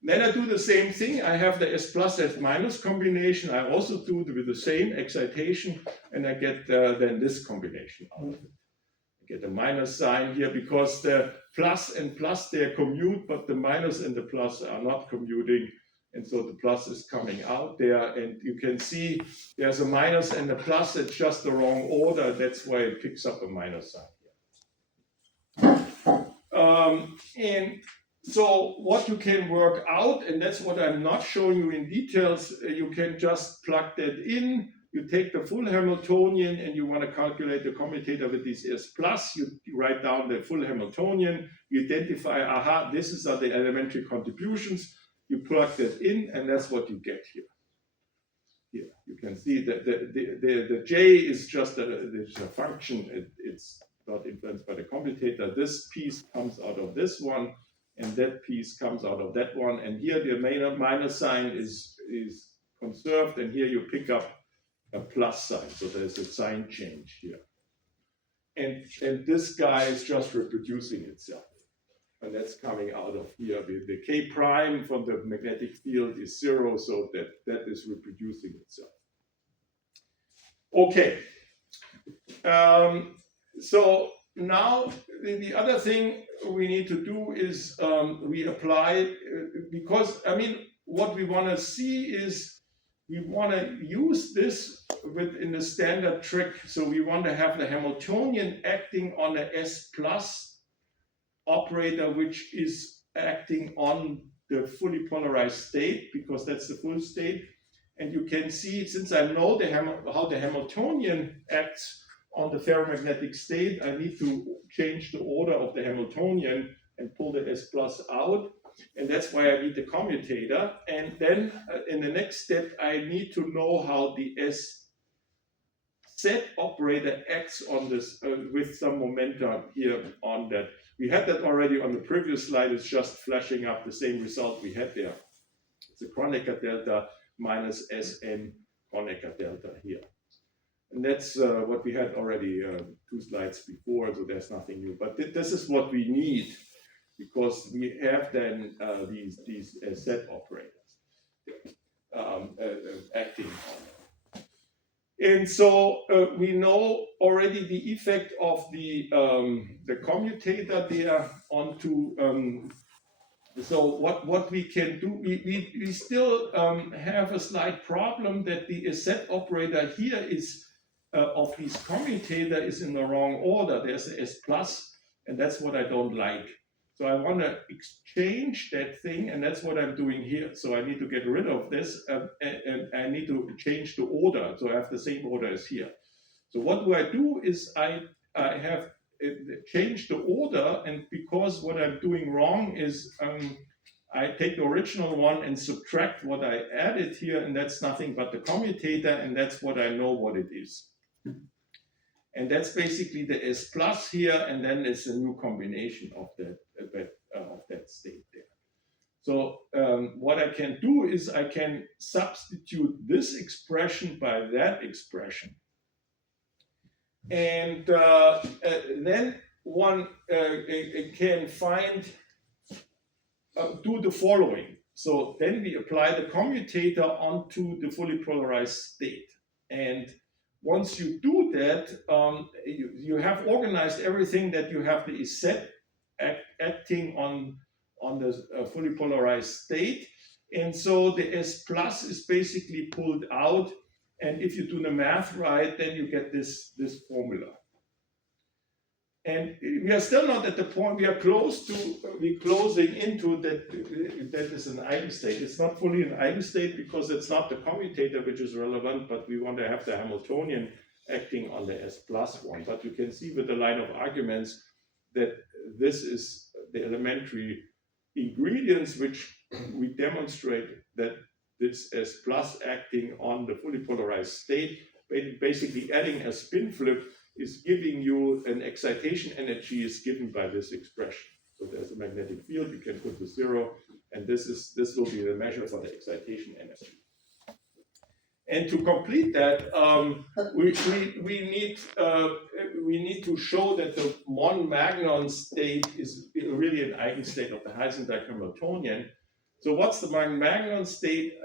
Then I do the same thing. I have the S plus S minus combination. I also do it with the same excitation, and I get then this combination out of it. Get a minus sign here because the plus and plus they commute, but the minus and the plus are not commuting, and so the plus is coming out there, and you can see there's a minus and a plus. It's just the wrong order. That's why it picks up a minus sign here. And so what you can work out, and that's what I'm not showing you in details, you can just plug that in. You take the full Hamiltonian and you want to calculate the commutator with this S plus, you write down the full Hamiltonian, you identify, aha, this are the elementary contributions, you plug that in, and that's what you get here. Here, you can see that the J is just a function, it's not influenced by the commutator. This piece comes out of this one, and that piece comes out of that one, and here the minus sign is conserved, and here you pick up a plus sign, so there's a sign change here. And this guy is just reproducing itself. And that's coming out of here. The K prime from the magnetic field is 0, so that is reproducing itself. Okay. So now the other thing we need to do is we apply, because I mean, what we want to see is we want to use this within the standard trick. So we want to have the Hamiltonian acting on the S plus operator, which is acting on the fully polarized state, because that's the full state. And you can see, since I know how the Hamiltonian acts on the ferromagnetic state, I need to change the order of the Hamiltonian and pull the S plus out. And that's why I need the commutator. And then in the next step, I need to know how the SZ operator acts on this with some momentum here on that. We had that already on the previous slide. It's just flashing up the same result we had there. It's a Kronecker delta minus Sn Kronecker delta here. And that's what we had already 2 slides before, so there's nothing new. But this is what we need, because we have then these Z operators acting on it. And so we know already the effect of the commutator there onto So what we can do, we still have a slight problem that the set operator here is of this commutator is in the wrong order. There's a S plus, and that's what I don't like. So I want to exchange that thing, and that's what I'm doing here. So I need to get rid of this, and I need to change the order. So I have the same order as here. So what do I do is I have changed the order, and because what I'm doing wrong is I take the original one and subtract what I added here, and that's nothing but the commutator, and that's what I know what it is. And that's basically the S plus here, and then it's a new combination of that state there. So what I can do is I can substitute this expression by that expression. And then one can do the following. So then we apply the commutator onto the fully polarized state. And once you do that, you have organized everything that you have the set acting on the fully polarized state. And so the S plus is basically pulled out. And if you do the math right, then you get this formula. And we are still not at the point, we're closing into that is an eigenstate. It's not fully an eigenstate because it's not the commutator which is relevant, but we want to have the Hamiltonian acting on the S plus one. But you can see with the line of arguments that this is the elementary ingredients which we demonstrate that this S plus acting on the fully polarized state, basically adding a spin flip is giving you an excitation energy is given by this expression. So there's a magnetic field, you can put the 0, and this will be the measure for the excitation energy. And to complete that, we need to show that the Mon-Magnon state is really an eigenstate of the Heisenberg Hamiltonian. So what's the Mon-Magnon state?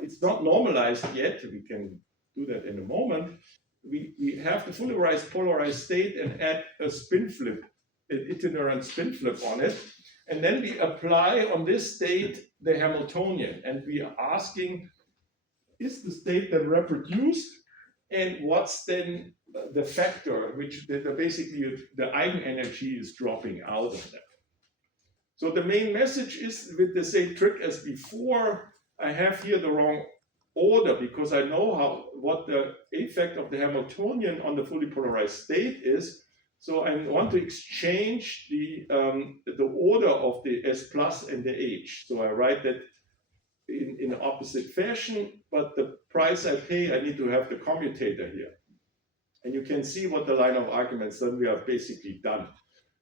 It's not normalized yet. We can do that in a moment. We have the fully polarized state and add a spin flip, an itinerant spin flip on it. And then we apply on this state the Hamiltonian. And we are asking, is the state then reproduced? And what's then the factor, which basically the eigenenergy is dropping out of that. So the main message is with the same trick as before. I have here the wrong order because I know what the effect of the Hamiltonian on the fully polarized state is. So I want to exchange the order of the S plus and the H. So I write that in opposite fashion, but the price I pay, I need to have the commutator here. And you can see what the line of arguments then we have basically done.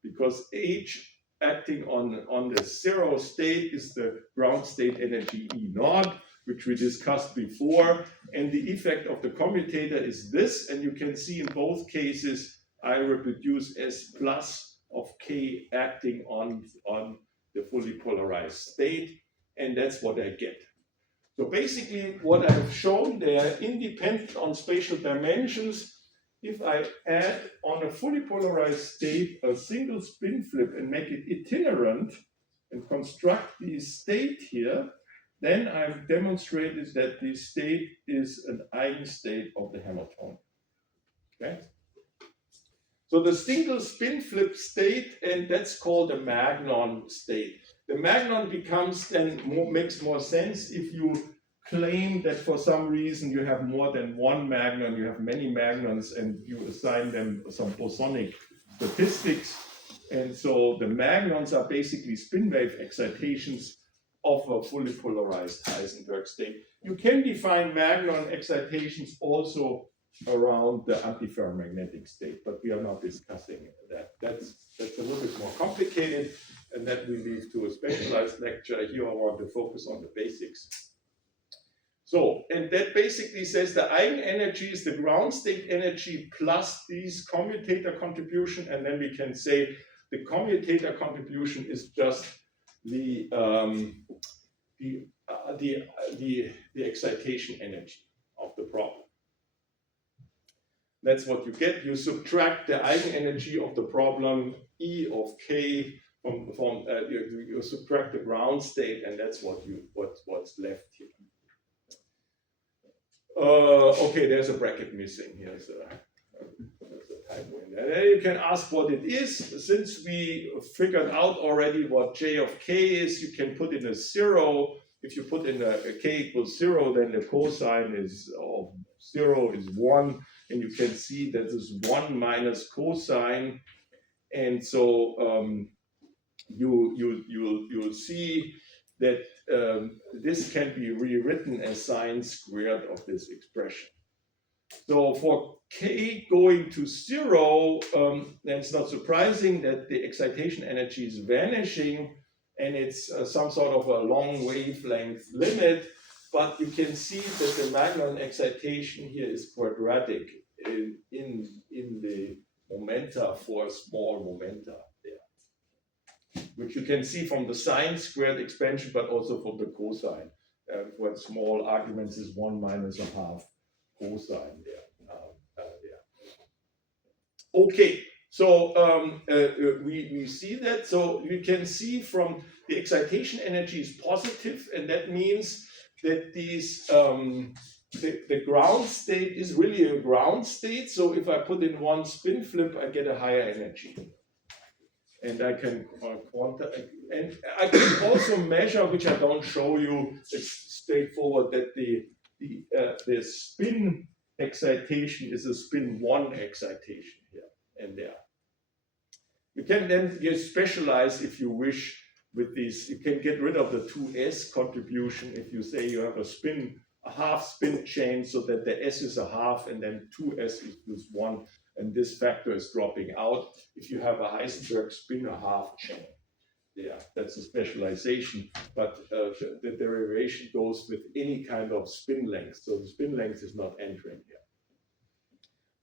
Because H acting on the 0 state is the ground state energy E naught, which we discussed before. And the effect of the commutator is this. And you can see in both cases, I reproduce S plus of K acting on the fully polarized state. And that's what I get. So basically what I've shown there, independent on spatial dimensions, if I add on a fully polarized state a single spin flip and make it itinerant and construct the state here, then I've demonstrated that the state is an eigenstate of the Hamiltonian. Okay? So the single spin flip state, and that's called a Magnon state. The Magnon becomes then makes more sense if you claim that for some reason you have more than one Magnon, you have many Magnons, and you assign them some bosonic statistics. And so the Magnons are basically spin wave excitations of a fully polarized Heisenberg state. You can define Magnon excitations also around the antiferromagnetic state, but we are not discussing that. That's a little bit more complicated, and that we leave to a specialized lecture. Here I want to focus on the basics. So, and that basically says the eigenenergy is the ground state energy plus these commutator contribution, and then we can say the commutator contribution is just the excitation energy of the problem. That's what you get. You subtract the eigenenergy of the problem, E of K, you subtract the ground state, and that's what's left here. Okay, there's a bracket missing here. There's a typo in there. Then you can ask what it is. Since we figured out already what j of k is, you can put in a 0. If you put in a k equals 0, then the cosine of 0 is 1, and you can see that this 1 minus cosine, and so you'll see that this can be rewritten as sine squared of this expression. So for k going to 0, then it's not surprising that the excitation energy is vanishing, and it's some sort of a long wavelength limit. But you can see that the Magnum excitation here is quadratic in the momenta for small momenta there, which you can see from the sine squared expansion, but also from the cosine. For small arguments is 1 minus a half cosine there. Okay, so we see that. So you can see from the excitation energy is positive, and that means that these the ground state is really a ground state. So if I put in one spin flip, I get a higher energy, and I can and I can also measure, which I don't show you. It's straightforward that the spin excitation is a spin 1 excitation here and there. You can then specialize if you wish with these. You can get rid of the 2s contribution if you say you have a half spin chain, so that the s is a half and then 2s equals 1, and this factor is dropping out. If you have a Heisenberg spin a half chain, yeah, that's a specialization, but the derivation goes with any kind of spin length, so the spin length is not entering here.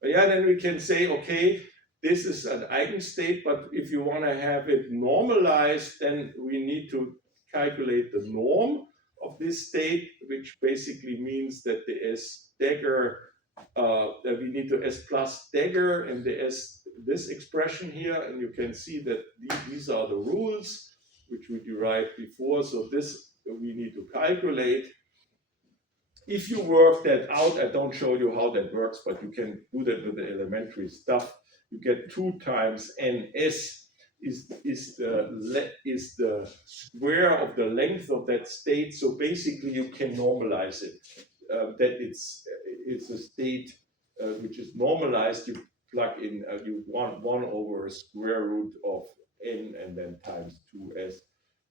But yeah, then we can say, okay, this is an eigenstate, but if you want to have it normalized, then we need to calculate the norm of this state, which basically means that the s dagger, that we need to s plus dagger and the s, this expression here, and you can see that these are the rules which we derived before. So this we need to calculate. If you work that out, I don't show you how that works, but you can do that with the elementary stuff. You get 2 times ns is the square of the length of that state. So basically, you can normalize it. That it's a state which is normalized. You plug in you want 1 over square root of n and then times 2s.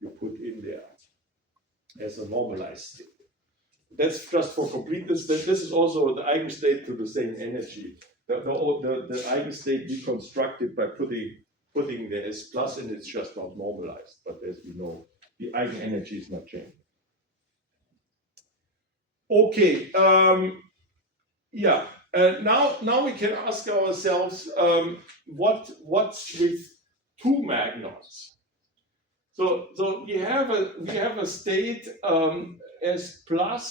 You put in there as a normalized state. That's just for completeness. This is also the eigenstate to the same energy. The eigenstate we constructed by putting the s plus in, it's just not normalized. But as we know, the eigenenergy is not changing. Okay. Yeah. Now we can ask ourselves what's with 2 magnons. So we have a state S plus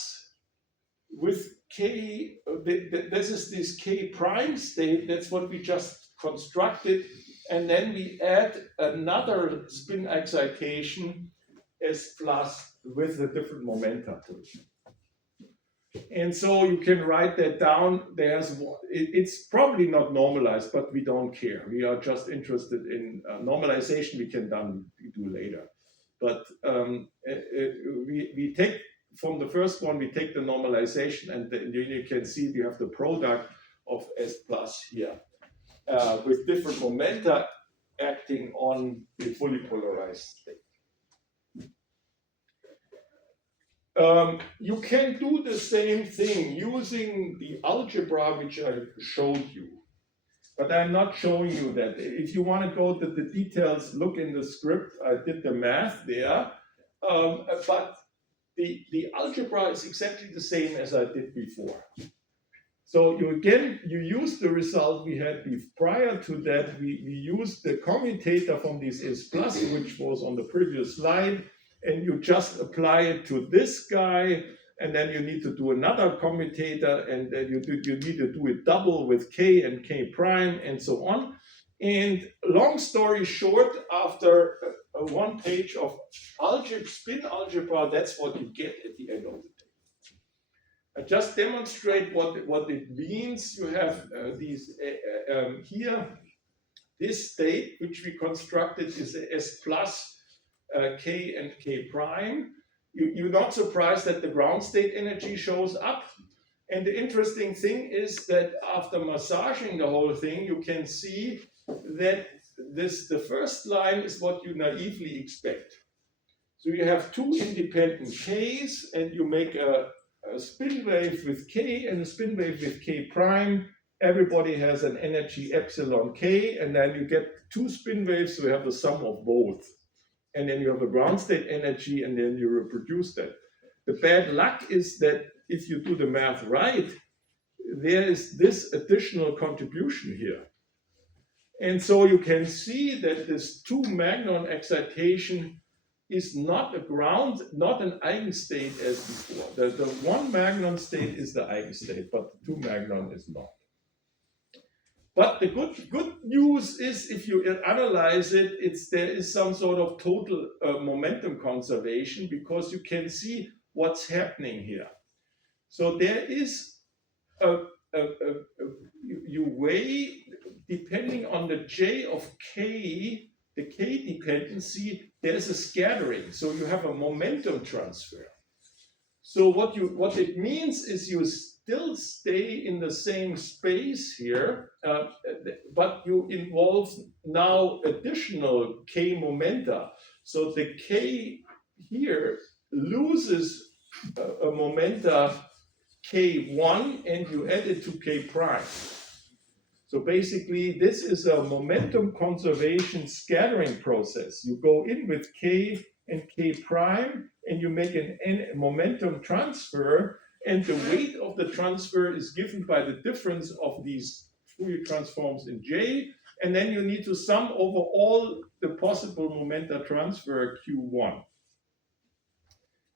with k. This is this k prime state. That's what we just constructed, and then we add another spin excitation S plus with a different momentum to it. And so you can write that down. It's probably not normalized, but we don't care. We are just interested in normalization. We can do later. But we take from the first one, we take the normalization, and then you can see we have the product of S plus here with different momenta acting on the fully polarized state. You can do the same thing using the algebra which I showed you, but I'm not showing you that. If you want to go to the details, look in the script. I did the math there, but the algebra is exactly the same as I did before. So you use the result we had prior to that. We used the commutator from this S plus, which was on the previous slide. And you just apply it to this guy, and then you need to do another commutator, and then you need to do it double with k and k prime, and so on. And long story short, after one page of spin algebra. That's what you get at the end of the day. I just demonstrate what it means. You have these here. This state, which we constructed, is a S plus K and K prime. You're not surprised that the ground state energy shows up. And the interesting thing is that after massaging the whole thing, you can see that the first line is what you naively expect. So you have two independent Ks, and you make a spin wave with K and a spin wave with K prime. Everybody has an energy epsilon K, and then you get two spin waves, so you have the sum of both. And then you have a ground state energy, and then you reproduce that. The bad luck is that if you do the math right, there is this additional contribution here. And so you can see that this 2 magnon excitation is not an eigenstate as before. The 1 magnon state is the eigenstate, but the 2 magnon is not. But the good news is, if you analyze it, there is some sort of total momentum conservation, because you can see what's happening here. So there is you weigh, depending on the J of K, the K dependency, there's a scattering. So you have a momentum transfer. So what it means is you still stay in the same space here, but you involve now additional K momenta. So the K here loses a momenta K1, and you add it to K prime. So basically, this is a momentum conservation scattering process. You go in with K and K prime, and you make a momentum transfer, and the weight of the transfer is given by the difference of these Fourier transforms in J, and then you need to sum over all the possible momenta transfer Q1.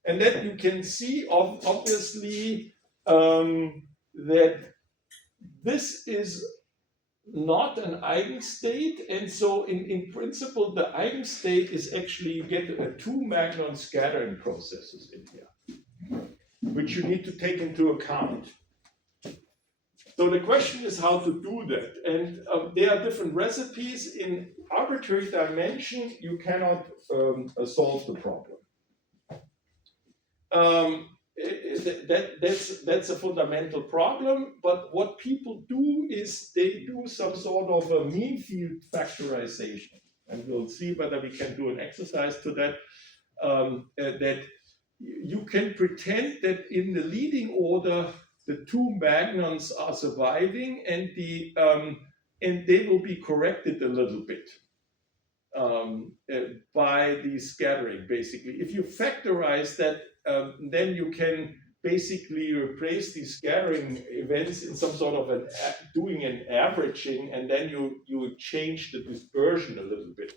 And then you can see, obviously, that this is not an eigenstate, and so in principle the eigenstate is actually, you get a 2 magnon scattering processes in here, which you need to take into account. So the question is how to do that, and there are different recipes. In arbitrary dimension you cannot solve the problem. That's a fundamental problem, but what people do is they do some sort of a mean field factorization, and we'll see whether we can do an exercise to that, that you can pretend that in the leading order the 2 magnons are surviving, and they will be corrected a little bit by the scattering, basically. If you factorize that, then you can basically replace these scattering events in some sort of doing an averaging, and then you change the dispersion a little bit.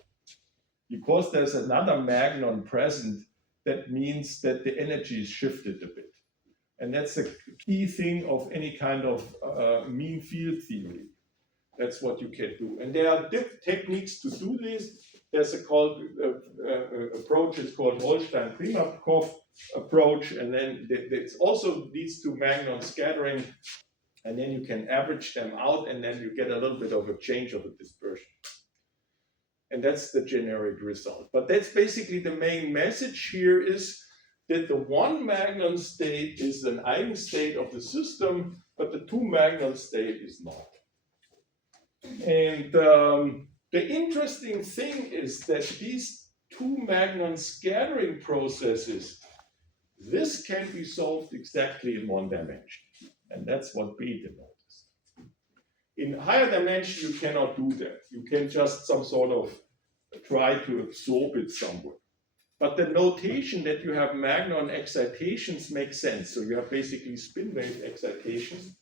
Because there's another magnon present, that means that the energy is shifted a bit. And that's the key thing of any kind of mean field theory. That's what you can do. And there are different techniques to do this. There's a approach, it's called Holstein-Primakov approach, and then it also leads to magnon scattering, and then you can average them out, and then you get a little bit of a change of the dispersion. And that's the generic result. But that's basically the main message here, is that the 1 magnon state is an eigenstate of the system, but the 2 magnon state is not. And the interesting thing is that these 2 magnon scattering processes, this can be solved exactly in 1 dimension. And that's what Bethe noticed. In higher dimension, you cannot do that. You can just some sort of try to absorb it somewhere. But the notation that you have magnon excitations makes sense. So you have basically spin wave excitations.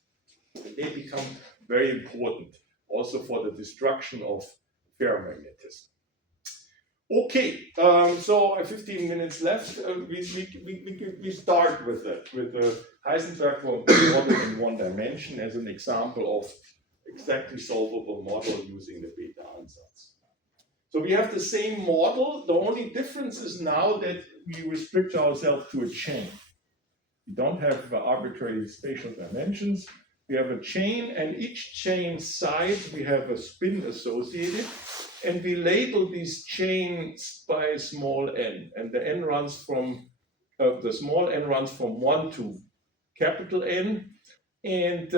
They become very important also for the destruction of ferromagnetism. Okay, so 15 minutes left. We start with the Heisenberg model in 1 dimension as an example of exactly solvable model using the beta ansatz. So we have the same model. The only difference is now that we restrict ourselves to a chain. We don't have arbitrary spatial dimensions. We have a chain, and each chain side we have a spin associated, and we label these chains by small n, and the n runs from the small n runs from 1 to capital N, and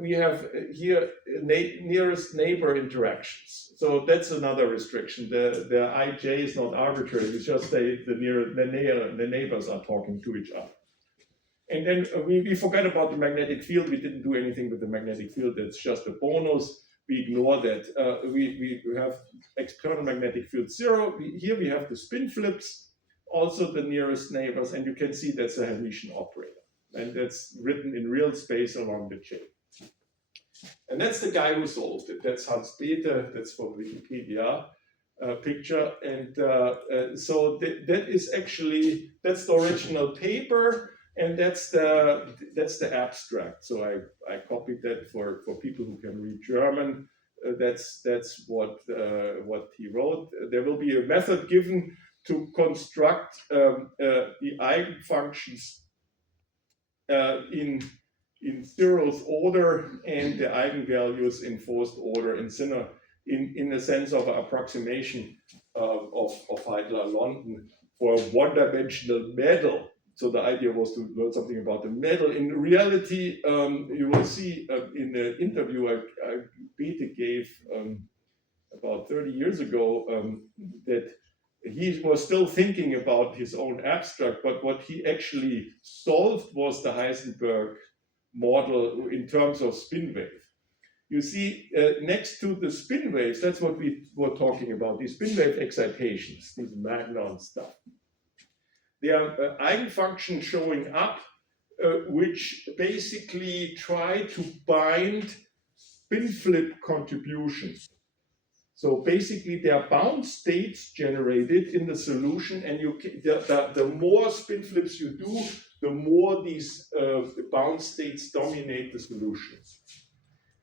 we have here nearest neighbor interactions. So that's another restriction. The ij is not arbitrary. It's just the neighbors are talking to each other. And then we forgot about the magnetic field. We didn't do anything with the magnetic field. That's just a bonus. We ignore that. We have external magnetic field 0. Here we have the spin flips, also the nearest neighbors, and you can see that's a Hermitian operator. And that's written in real space along the chain. And that's the guy who solved it. That's Hans Bethe. That's from Wikipedia picture. And so that is actually, that's the original paper. And that's the abstract. So I copied that for people who can read German. That's what he wrote. There will be a method given to construct the eigenfunctions in zeroth order and the eigenvalues in fourth order in the sense of an approximation of Heidler-London for a one-dimensional medal. So the idea was to learn something about the medal. In reality, you will see in the interview Bethe gave about 30 years ago that he was still thinking about his own abstract, but what he actually solved was the Heisenberg model in terms of spin wave. You see, next to the spin waves, that's what we were talking about, these spin wave excitations, these Magnon stuff. There are eigenfunctions showing up, which basically try to bind spin flip contributions. So basically, there are bound states generated in the solution, and the more spin flips you do, the more these bound states dominate the solutions.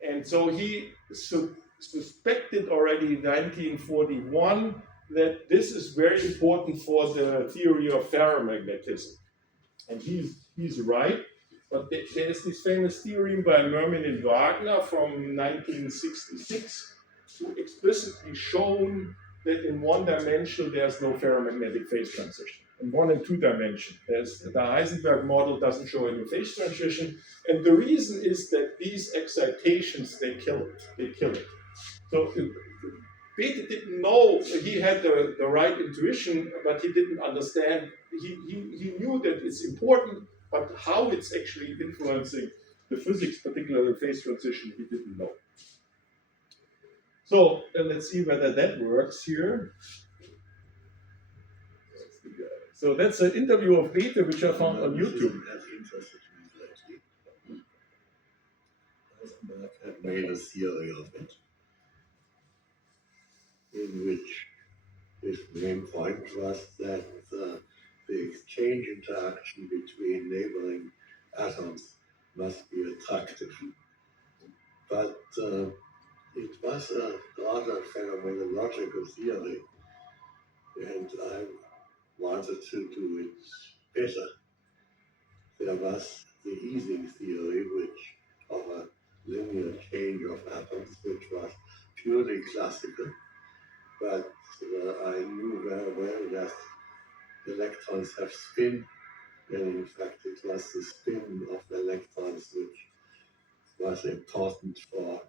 And so he suspected already in 1941 that this is very important for the theory of ferromagnetism. And he's right. But there's this famous theorem by Mermin and Wagner from 1966, who explicitly shown that in one dimension there's no ferromagnetic phase transition. In 1 and 2 dimension, the Heisenberg model doesn't show any phase transition, and the reason is that these excitations they kill it. So Bethe didn't know, he had the right intuition, but he didn't understand. He knew that it's important, but how it's actually influencing the physics, particularly the phase transition, he didn't know. So let's see whether that works here. So that's an interview of Bethe, which I found on YouTube. Heisenberg had made a theory of it, in which his main point was that the exchange interaction between neighboring atoms must be attractive. But it was a rather phenomenological theory, and I wanted to do it better. There was the easing theory, which of a linear change of atoms, which was purely classical, but I knew very well that electrons have spin, and in fact it was the spin of the electrons which was important for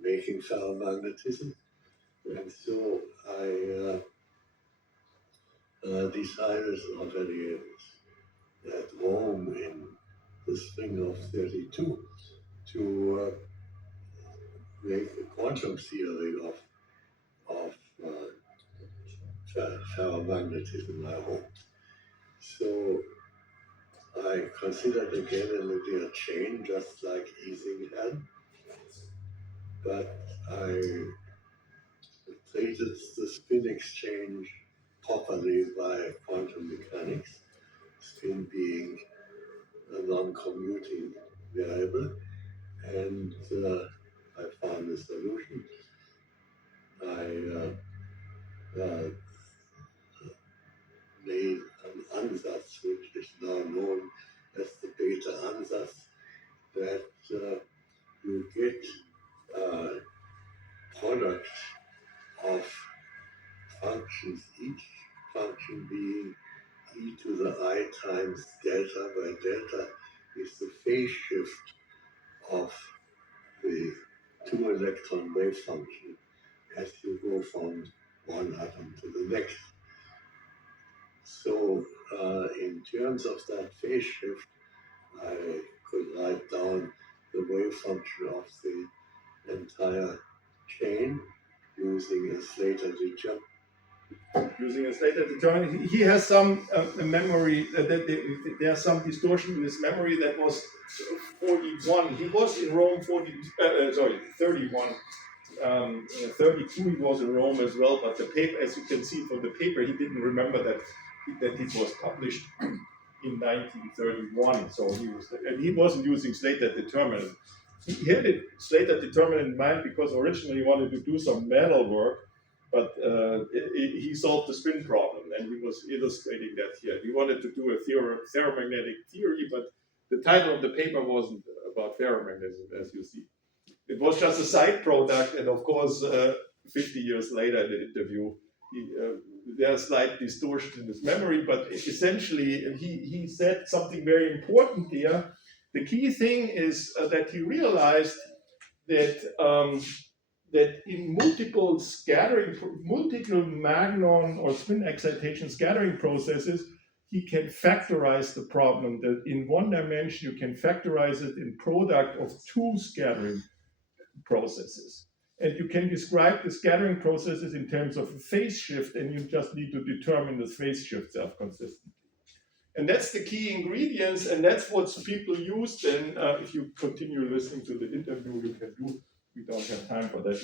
making ferromagnetism. And so I decided already at Rome in the spring of 32 to make a quantum theory of ferromagnetism, I hoped. So I considered again a linear chain, just like Ising had, but I treated the spin exchange properly by quantum mechanics, spin being a non-commuting variable, and I found a solution. I uh, made an ansatz, which is now known as the beta ansatz, that you get a product of functions, each function being e to the I times delta, where delta is the phase shift of the two electron wave function as you go from one atom to the next. So in terms of that phase shift, I could write down the wave function of the entire chain using a Slater determinant. Using a Slater determinant, he has some memory. There's some distortion in his memory. That was 41. He was in Rome 31. 32 he was in Rome as well, but the paper, as you can see from the paper, he didn't remember that it was published in 1931. So he wasn't using Slater determinant. He had it Slater determinant in mind because originally he wanted to do some metal work, but he solved the spin problem, and he was illustrating that here. He wanted to do a ferromagnetic theory, but the title of the paper wasn't about ferromagnetism, as you see. It was just a side product, and of course, 50 years later in the interview, there's slight distortion in his memory, but essentially he said something very important here. The key thing is that he realized that that in multiple Magnon or spin excitation scattering processes, he can factorize the problem. That in one dimension you can factorize it in product of two scattering processes. And you can describe the scattering processes in terms of a phase shift, and you just need to determine the phase shift self-consistently. And that's the key ingredients, and that's what people use. Then if you continue listening to the interview, you can do. We don't have time for that.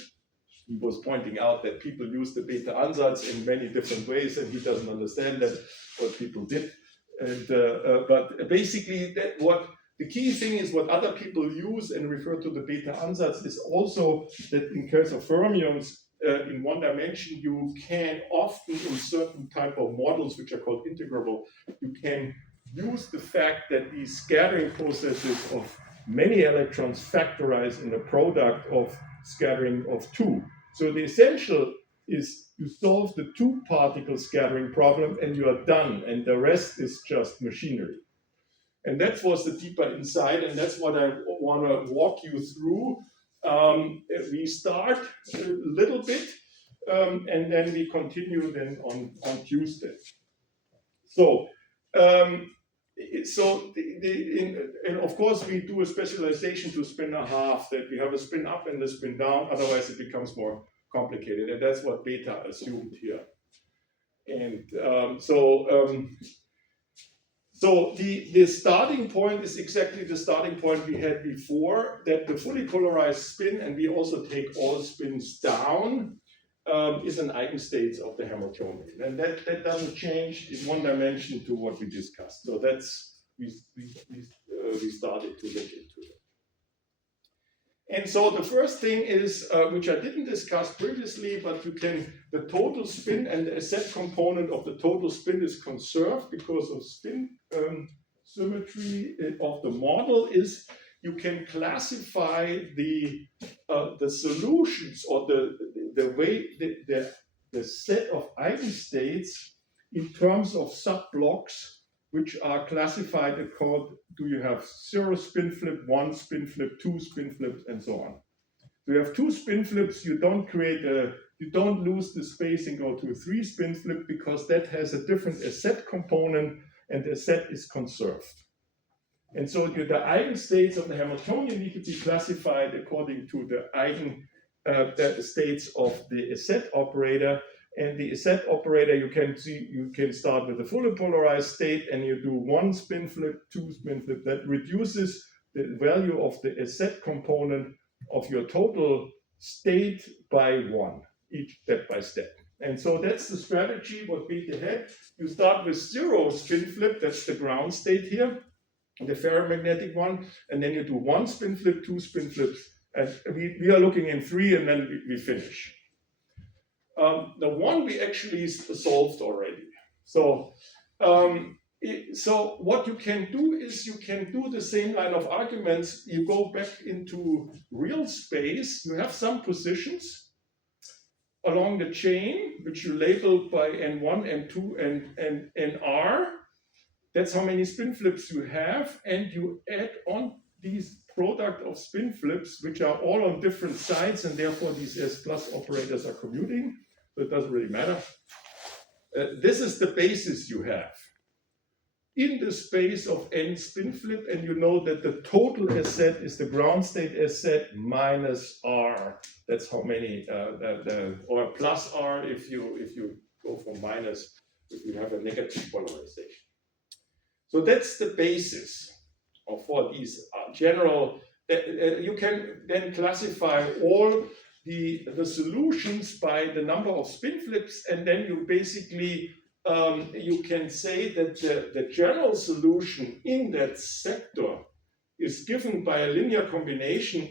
He was pointing out that people use the beta ansatz in many different ways, and he doesn't understand that what people did. And but basically, the key thing is what other people use and refer to the beta ansatz is also that in case of fermions, in one dimension, you can often in certain type of models, which are called integrable, you can use the fact that these scattering processes of many electrons factorize in a product of scattering of two. So the essential is you solve the two particle scattering problem and you are done, and the rest is just machinery. And that was the deeper insight, and that's what I want to walk you through. We start a little bit, and then we continue then on Tuesday. So, and of course we do a specialization to spin a half, that we have a spin up and a spin down, otherwise it becomes more complicated, and that's what beta assumed here. And so the starting point is exactly the starting point we had before, that the fully polarized spin, and we also take all spins down, is an eigenstate of the Hamiltonian. And that doesn't change in one dimension to what we discussed. So that's, we started to look into it. And so the first thing is, which I didn't discuss previously, but the total spin and the set component of the total spin is conserved because of spin symmetry of the model. Is you can classify the solutions or the way the set of eigenstates in terms of subblocks, which are classified according, do you have 0 spin flip, 1 spin flip, 2 spin flips, and so on. So you have 2 spin flips, you don't lose the space and go to a 3 spin flip because that has a different set component and the set is conserved. And so the eigenstates of the Hamiltonian need to be classified according to the states of the set operator. And the set operator, you can start with a fully polarized state, and you do 1 spin flip, 2 spin flip. That reduces the value of the set component of your total state by 1, each step by step. And so that's the strategy what beta had. You start with 0 spin flip, that's the ground state here, the ferromagnetic one, and then you do 1 spin flip, 2 spin flips, and we are looking in 3, and then we finish. The one we actually solved already. So, so what you can do is you can do the same line of arguments. You go back into real space. You have some positions along the chain, which you label by N1, N2, and NR. That's how many spin flips you have, and you add on these product of spin flips, which are all on different sides, and therefore these S plus operators are commuting, so it doesn't really matter. This is the basis you have in the space of n spin flip, and you know that the total S set is the ground state S set minus R. That's how many, or plus R if you go for minus, if you have a negative polarization. So that's the basis for these general. You can then classify all the solutions by the number of spin flips, and then you basically you can say that the general solution in that sector is given by a linear combination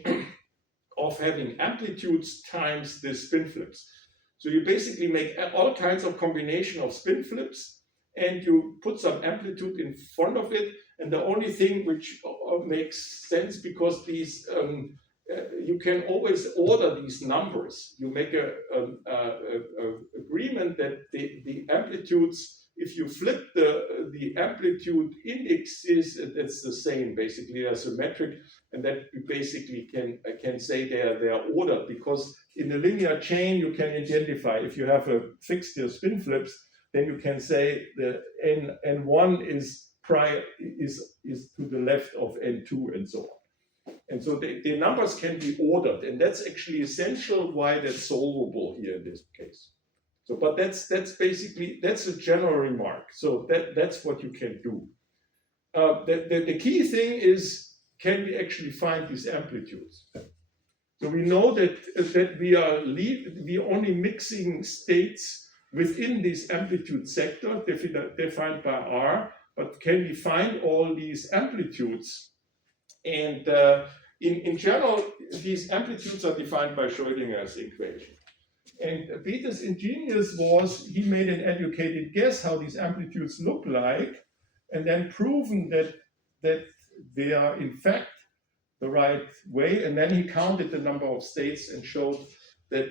of having amplitudes times the spin flips. So you basically make all kinds of combination of spin flips, and you put some amplitude in front of it. And the only thing which makes sense, because these you can always order these numbers. You make a agreement that the amplitudes, if you flip the amplitude indexes, it's the same. Basically, they're symmetric, and that you basically can say they're ordered, because in a linear chain you can identify if you have a fixed spin flips. Then you can say the N1 is to the left of N2 and so on. And so the numbers can be ordered, and that's actually essential why that's solvable here in this case. So, but that's basically, that's a general remark. So that's what you can do. The key thing is, can we actually find these amplitudes? So we know that we are only mixing states within this amplitude sector defined by R, but can we find all these amplitudes? And in general, these amplitudes are defined by Schrödinger's equation. And Peter's ingenious was, he made an educated guess how these amplitudes look like, and then proven that they are in fact the right way. And then he counted the number of states and showed that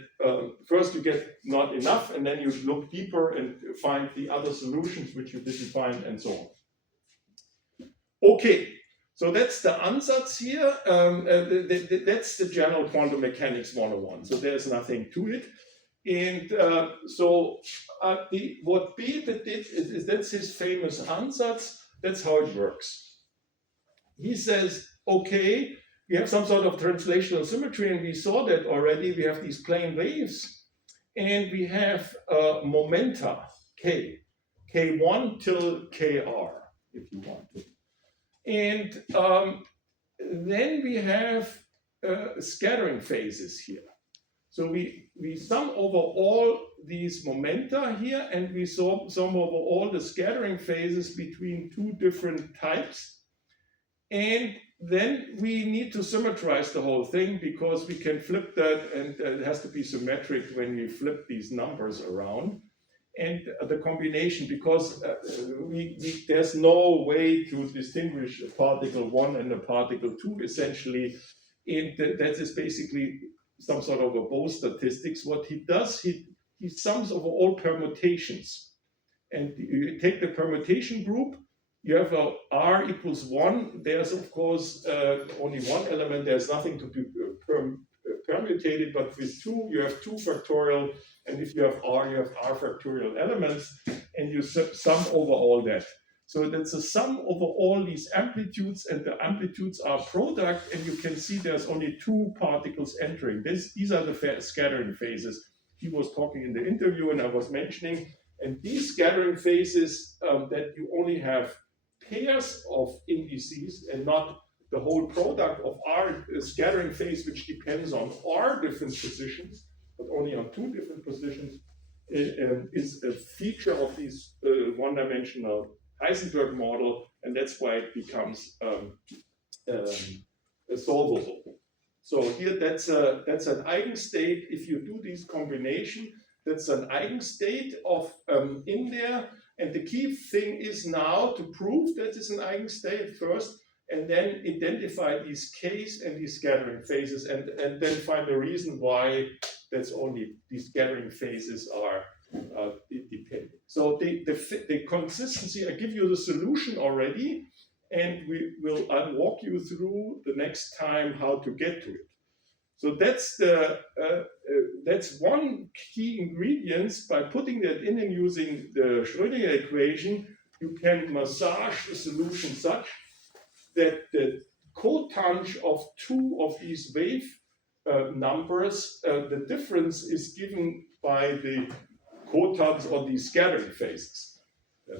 first you get not enough, and then you look deeper and find the other solutions which you didn't find, and so on. Okay, so that's the ansatz here. That's the general quantum mechanics 101. So there's nothing to it. And what Peter did is that's his famous ansatz. That's how it works. He says, okay, we have some sort of translational symmetry, and we saw that already. We have these plane waves, and we have momenta, k, k1 till kr, if you want to. And then we have scattering phases here. So we sum over all these momenta here, and we sum over all the scattering phases between two different types. And then we need to symmetrize the whole thing, because we can flip that, and it has to be symmetric when we flip these numbers around. And the combination, because there's no way to distinguish a particle 1 and a particle 2, essentially. And that is basically some sort of a Bose statistics. What he does, he sums over all permutations. And you take the permutation group, you have a R equals 1. There's, of course, only one element. There's nothing to be permutated, but with 2, you have 2 factorial. And if you have R, you have R factorial elements, and you sum over all that. So that's a sum over all these amplitudes, and the amplitudes are product, and you can see there's only 2 particles entering. These are the scattering phases he was talking in the interview, and I was mentioning. And these scattering phases, that you only have pairs of indices and not the whole product of R scattering phase, which depends on R different positions, but only on 2 different positions, is a feature of this one-dimensional Heisenberg model, and that's why it becomes solvable. So here, that's an eigenstate. If you do this combination, That's an eigenstate of in there. And the key thing is now to prove that it's an eigenstate first, and then identify these K's and these scattering phases, and then find a reason why that's only these scattering phases are dependent. So the consistency, I give you the solution already, and I'll walk you through the next time how to get to it. So that's one key ingredient. By putting that in and using the Schrödinger equation, you can massage a solution such that the cotangent of two of these wave numbers, the difference is given by the cotangents on these scattering phases.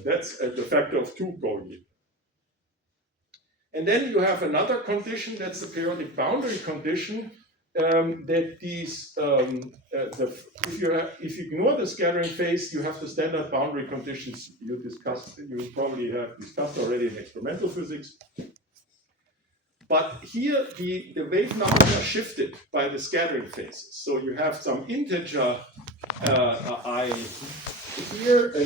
That's the factor of 2 going in. And then you have another condition, that's the periodic boundary condition, that these, if you ignore the scattering phase, you have the standard boundary conditions you probably have discussed already in experimental physics. But here the wave numbers are shifted by the scattering phases. So you have some integer I here,